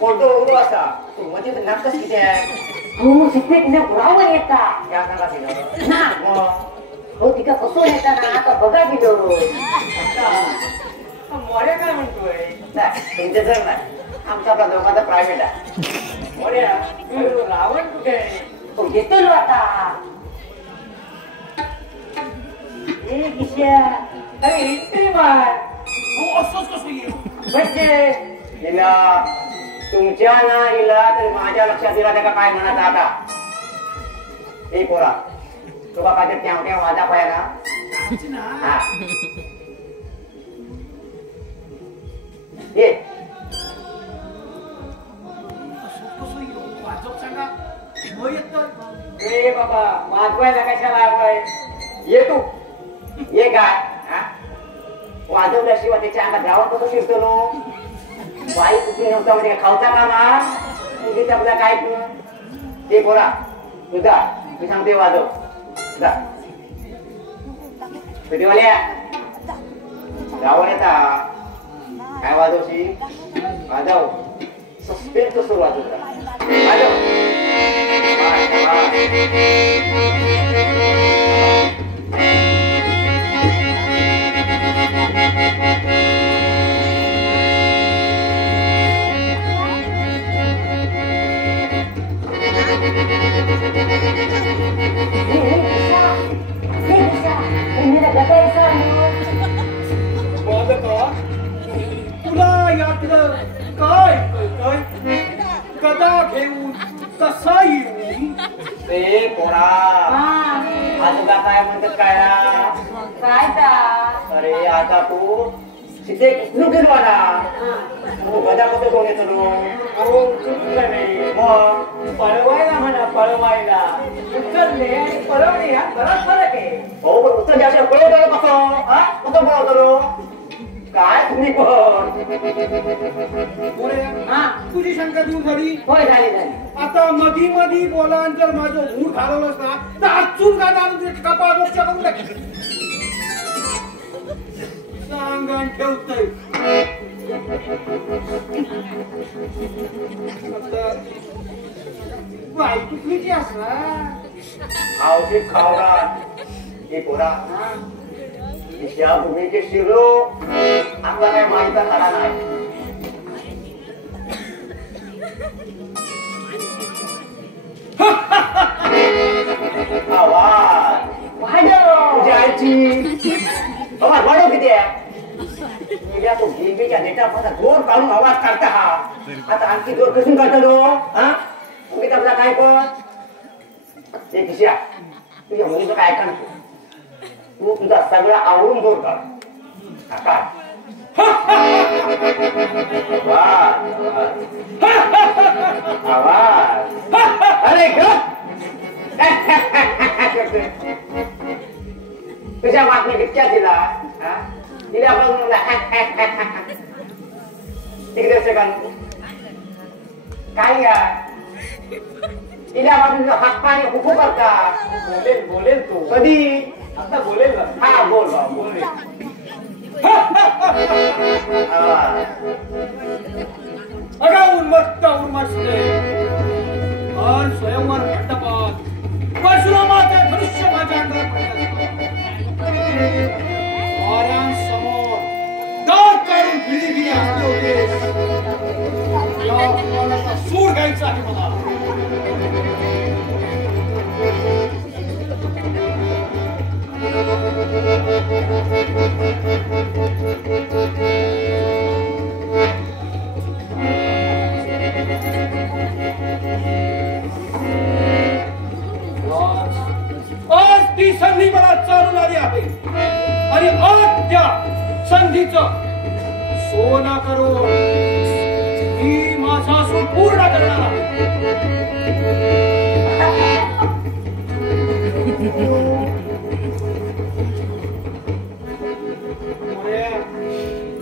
कोणतो उडू असा तू मध्ये तर नाटकच किती आहे हो शिकते तिने बुरावर येता या सांगा तिला ना मग हो तिका कसं येता ना आता बघा दिलो मोऱ्या काय म्हणतोय? तुमचे जर नाही आमचा आपला दोघांचा प्रायव्हेट आहे मोऱ्या रावण कुठे आहे? तो येतो आता ए किशा अरे एंट्री मार. म्हणजे हिला तुमच्या ना हिला तर माझ्या लक्षात दिला त्याला काय म्हणत आता ए पोरा तुला काय त्या त्या माझा पाया ना हा ये ए बाबा वाजवायला कशाला आलोय? ये तू ये काय हा वाजवल्याशिवाय त्याच्या अंगात गावात कसं शिरतो नो बाई कुठे नव्हता म्हणजे खावता का मा तुझी आपला काय तू ते पोरा तुझा मी सांगते वाजव जा पेटीवाल्या गावात येता काय वाजवशी वाजव सस्पेन्स सुरू वाजव वाजव तुला यातलं काय कळतंय? कदा घेऊन कसा येऊ? ते पोरा आजोबा काय म्हणतात काय ना काय अरे आता तू तिथे कुठून फिरवाना तू गदामध्ये कोण येतो हो चुकलं नाही. मग पळवायला म्हणा पळवायला उचलणे आणि पळवणे हा बराच फरक आहे. हो पण उत्तर द्यायचं पळवतो कसं हा कसं पळवतो काय तुम्ही पण हा तुझी शंका दूर झाली. होय झाली झाली आता मधी मधी बोलान जर माझं मूड घालवलंस ना तर अचून काय जाणून कपाळ मोक्ष करून टाकेल. सांगण ठेवतोय बाई कुठलीची असणार आवशी खावडा हे पोरा त्या भूमीचे शिरो आपला काय माहिती झाला नाही आवाज तुझ्या आईची आवाज वाढव किती आहे तुझ्या तो गिरबीच्या नेटापासून जोर काढून आवाज काढता हा आता आणखी जोर कसून काढता तो हा तुम्ही आपला काय पण ते किशा तुझ्या मुलीचं काय ऐका नको तू तुझा सगळा आवडून जोर काढ काढ आवाज अरे तुझ्या बातमी कितक्या दिला तिला आपण तिकडे सेकंद काय या तिला बातमी हात पाणी हुकू करता बोलेल बोलेल तू कधी आता बोलेल ना. हा बोल बा बोल रे अगं उन्मत्त उन्मत्ते और स्वयंवर मंडपात परशुरामाचे धनुष्य माझ्या अंगावर वाऱ्यांसमोर दार काढून भिली भिली हसले होते. या अपमानाचा सूर घ्यायचा आहे मला. सोना करून मी माझा सूर पूर्ण करणार आहे.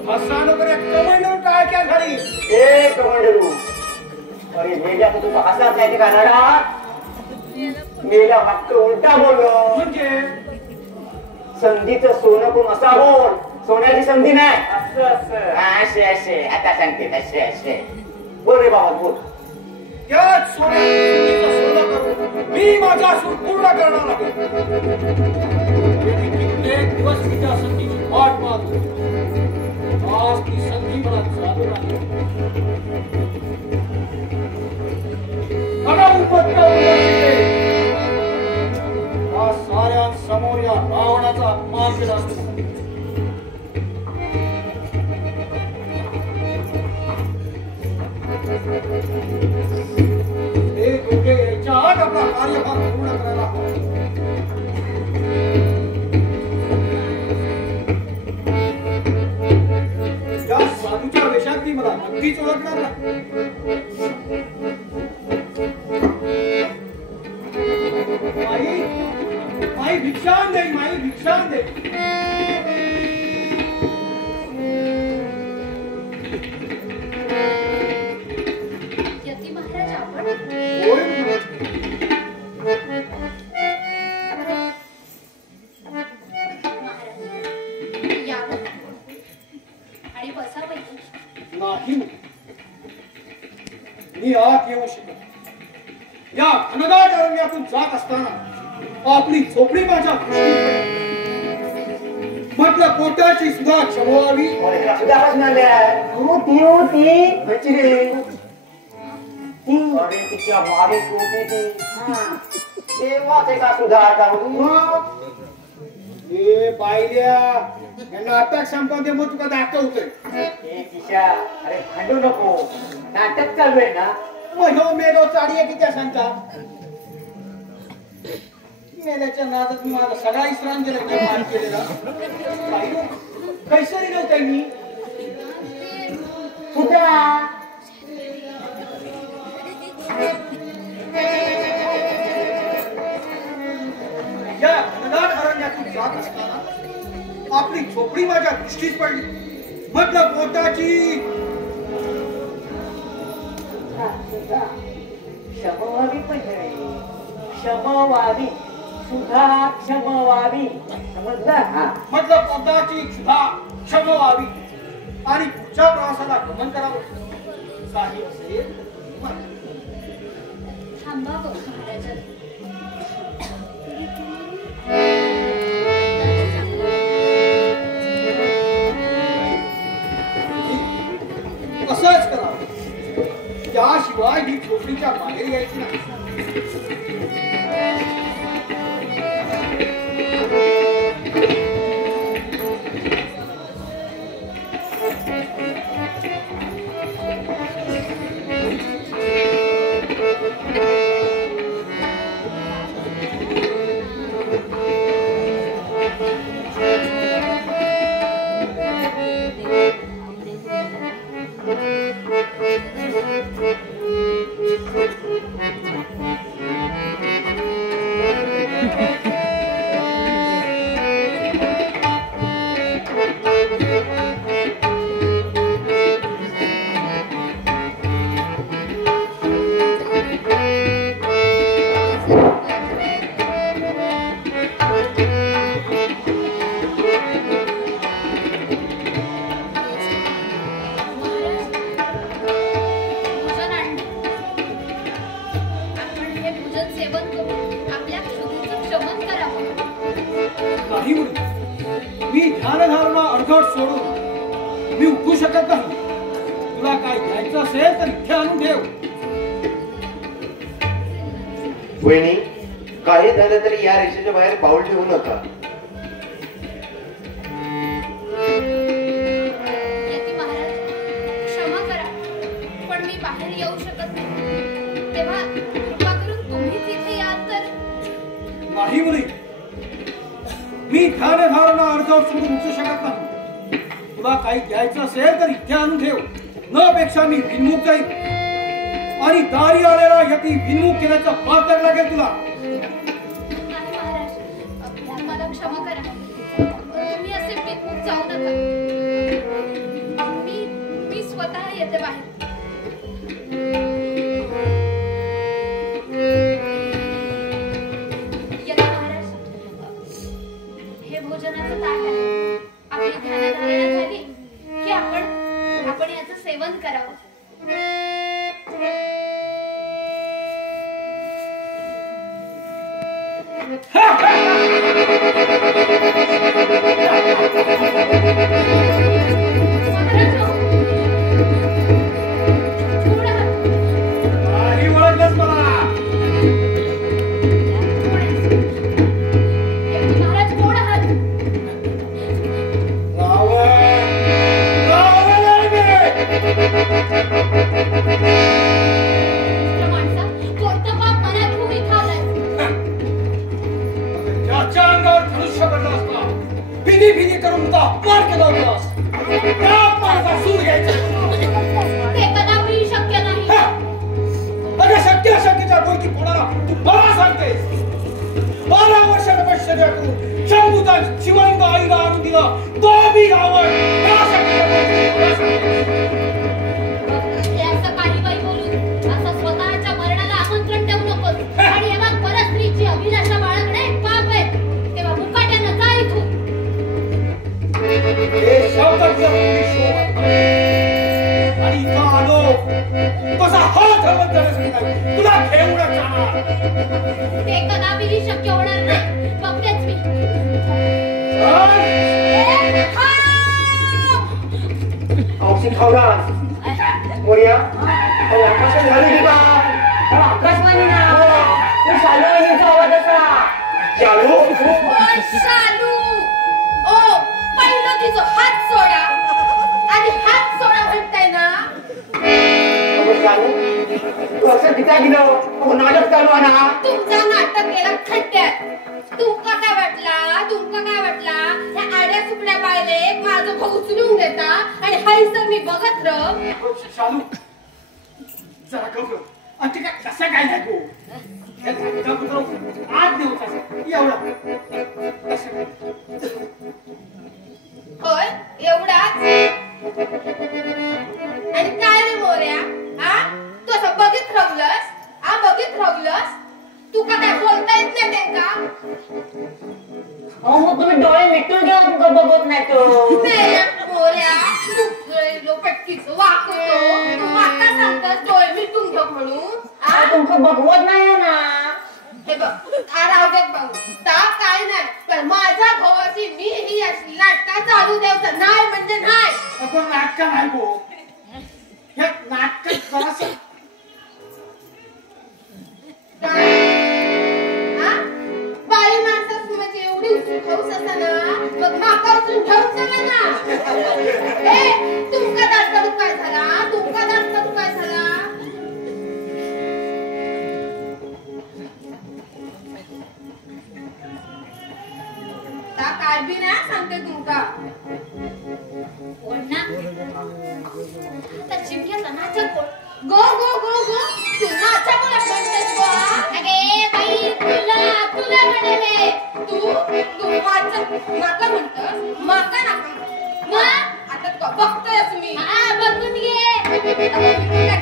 हसण्याकडे कमंडून काय काय घरी ए कमांडरू, अरे मेल्या तर तुझा हसत नाही का रडा? मेला वाक्य उलटा बोललो. म्हणजे संधीचं सोनं कोण असा बोल, सोन्याची संधी नाही. असं असं असे असे आता सांगते असे असे बोल रे बाबा बोल. त्याच सोन्याचा सोनं करून मी माझा सूर पूर्ण करणार आहे. कित्येक दिवस मी त्या संधीची वाट पाहतो. आज ती संधी मला चालू नाही. मला उपत्या या साऱ्यांसमोर या रावणाचा अपमान केला असतो. ते दोघे याच्या आत आपला कार्यभार पूर्ण करायला हवा. या साधूच्या वेशात ती मला नक्कीच ओळखणार नाही. माई माई भिक्षान दे, माई भिक्षान दे. यती महाराज आपण होय. महाराज यावं आणि बसा पैकी. नाही, मी आत येऊ शकत. या घनदाट अरण्यातून जात असताना आपली झोपडी माझ्या दृष्टीस पडली. म्हटलं पोटाची सुद्धा क्षमवावी. सुधारच नाही तू ती होती म्हणजे रे ती. अरे तिच्या मागे होती ती. तेव्हाच एका सुधारता हे बायल्या हे नाटक संपवून दे, मग तुला दाखवतोय. ए किशा, अरे भांडू नको, नाटक चालू आहे ना. मग मेलो चाडी आहे की त्या सांगता. मेल्याच्या नादात मी माझा सगळा इस्रान गेला मान केलेला. कैसरी नव्हते मी. सुधा या घनदाट अरण्यातून जात असताना आपली झोपडी माझ्या दृष्टीस पडली. म्हटलं पोटाची क्षमवावी पण क्षमवावी सुधा क्षमवावी समजलं. म्हटलं पोटाची क्षुधा क्षमवावी आणि पुढच्या प्रवासाला गमन करावं. काही असेल थांबावं महाराज. असंच करावं. त्याशिवाय ही झोपडीच्या बाहेर यायची नाही. मी ध्यानधारणा अर्धवट सोडून मी उठू शकत नाही. तुला काय घ्यायचं असेल तर इथे आणून ठेव. वहिनी, काही झालं तरी या रेषेच्या बाहेर पाऊल ठेवू नका. यती महाराज, क्षमा करा, पण मी बाहेर येऊ शकत नाही. तेव्हा कृपा करून तुम्ही तिथे याल तर. नाही मुली, मी ध्यानधारणा अर्धवट सोडून उठू शकत नाही. तुला काही द्यायचं असेल तर इथे आणून ठेव, न पेक्षा मी विनमुख जाईल आणि दारी आलेला यती विनमुख केल्याचा पाप तर लागेल तुला. मला क्षमा करा, तुम्ही असे विनमुख जाऊ नका. मी स्वतः येते बाहेर. हे भोजनाचं ताट आहे. आपली ध्यानधारणा झाली की आपण याचं सेवन करावं. काही ओळखलंच मला. महाराज कोण आहात? रावण आहे मी. माणसा, कोणतं पाप मनात घेऊन इथं आलाय? ज्याच्या अंगावर धनुष्य पडलं असता, फिदी फिदी करून तुझा अपमान केला होतास, त्या अपमानाचा सूड घ्यायचा. ते कदापि शक्य नाही. अगं शक्य अशक्यच्या गोष्टी कोणाला तू मला सांगतेस? 12 वर्ष तपश्चर्या करून शंभूचा शिवलिंग आईला आणून दिला, तो मी रावण. त्या शक्यच्या गोष्टी कोणाला सांगतेस? असं काही बाई बोलून असं स्वतःच्या मरणाला आमंत्रण देऊ नकोस. आणि हे बघ, परस्त्रीची अभिलाषा बाळगणे पाप आहे. तेव्हा मुकाट्यानं जा इथून. हे शब्द तुझ्या तोंडी शोभत नाही. आणि इथं आलो तसा हात हलवत जाण्यासाठी नाही, तुला घेऊनच जाणार. ते कदापिही शक्य होणार नाही. बघतेच मी. औषध खावला मोर्या आकाश झाली की का आकाशवाणी ना शालू आवाज असा चालू शालू, ओ पहिलं तिचं हात सोडा. आणि हात सोडा म्हणताय ना? तू असं तिचा दिलं नाटक चालू आहे ना. तुमचा नाटक केला खड्ड्यात. तुमका काय वाटला ह्या आड्या सुकड्या बायले माझं भाऊ उचलून देता आणि हायसर मी बघत रह. शालू जरा गप्प. आणि ते काय कसं काय नाही गो आज देऊच एवढं होय, एवढाच? आणि काय रे मोऱ्या, हा तू असं बघित राहूलस? तू का काय बोलता येत नाही त्यांका? हो मग तुम्ही डोळे मिटून घ्या, तुमका बघत नाही तो. मोऱ्या तू पटकीच वाकतो. माका सांगतात डोळे मिटून घ्या म्हणून. तुमका बघवत नाही ना. हे बघ, राहू देत भाऊ, ता काय नाही, पण माझ्या भावाची मी ही अशी नाटका चालू द्यायचं नाही म्हणजे नाही. आपण नाटक नाही गो. हे नाटक जरासं बाई माणसास म्हणजे एवढी उत्सुक हौस असताना मग माका उचलून घेऊन चला ना. तुमका दात काय झाला? ता काय बी नाही सांगते तुमका. तर चिमक्याचा नाचा गो तू नाचा बोला म्हणतेस गो. अगे बाई, तुला म्हणे तू माका म्हणतस. माका नाका आता बघतोयस मी. बघून घे.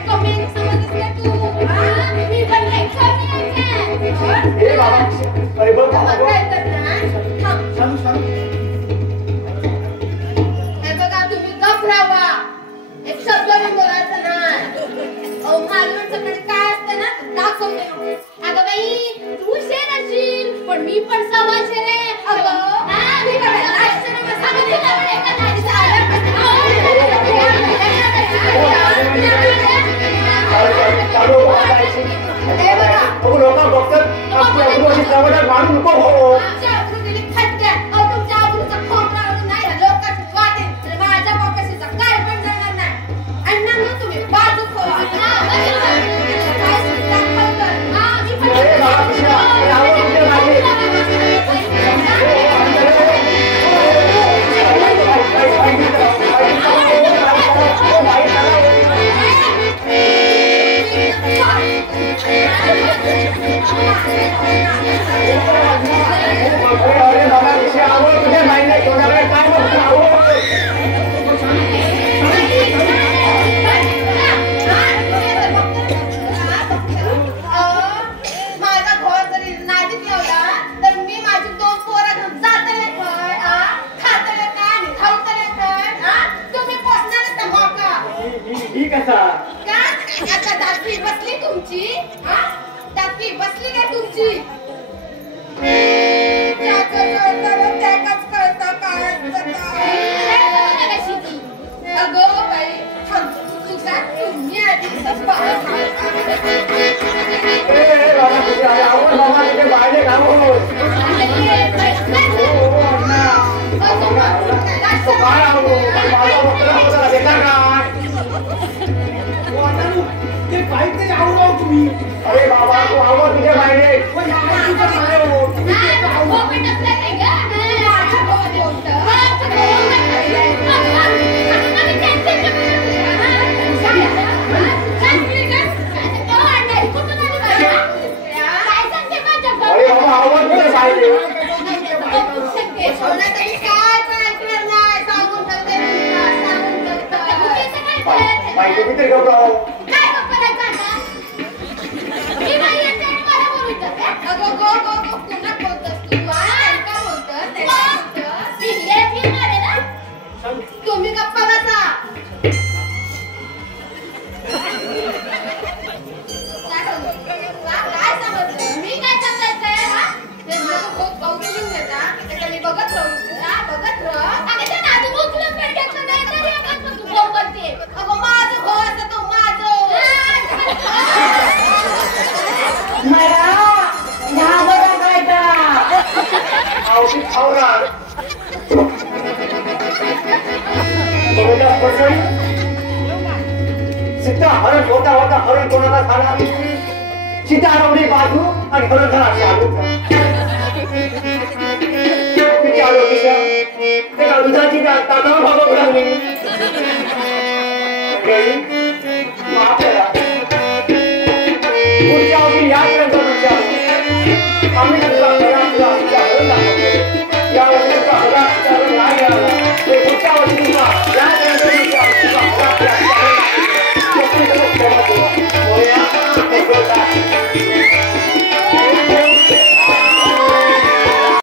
कमी समजत नाही तू. मी बनले हे बाबा अरे बघ हे बघा, तुम्ही गप राहा. एक शब्द मी बोलायचं नाही. मालवणच्याकडे काय असतं ना, दाखवते. अगं बाई, तू शेर असशील पण मी पण सवा शेर आहे. मी लोक बघतात माणूस नको हो. अरे मला विषय आवड तुझ्या माहिती नाही कोणाकडे काय म्हणतो आवड माझा घर जरी नाजीक लावला तर मी माझी दोन पोरं घेऊन जातले खय खातले काय आणि खाऊतले काय तुम्ही पोचणार का मोका ही कसा का आता दाती बसली तुमची दाती बसली काय तुमची त्याकाच कळतं काय अगं बाई तुझा तुम्ही आधी आवड बाबा तिथे बाहेर काय ते बाईक तरी आवडाव तुम्ही अरे बाबा तू आवड तुझ्या बाहेर अरे बाबा आवड तुझ्या बाहेर माहिती किती करतो तुम्ही गप्पा बसा काय समजलं मी काय समजायचंय ते माझं खूप कौतुक घेता त्याच्या मी बघत राहू आणि ते नाजूक उचलून पण घेतलं नाही तरी अगं तू फोन करते अगं माझं घर असं तो माझं मला घाबरा काय औषध खावणार सीता हरण होता होता हरण कोणाला खाणार सीता हरवली बाजू आणि हरण झाला किती आलो त्याला दुधाची तांदूळ भागवली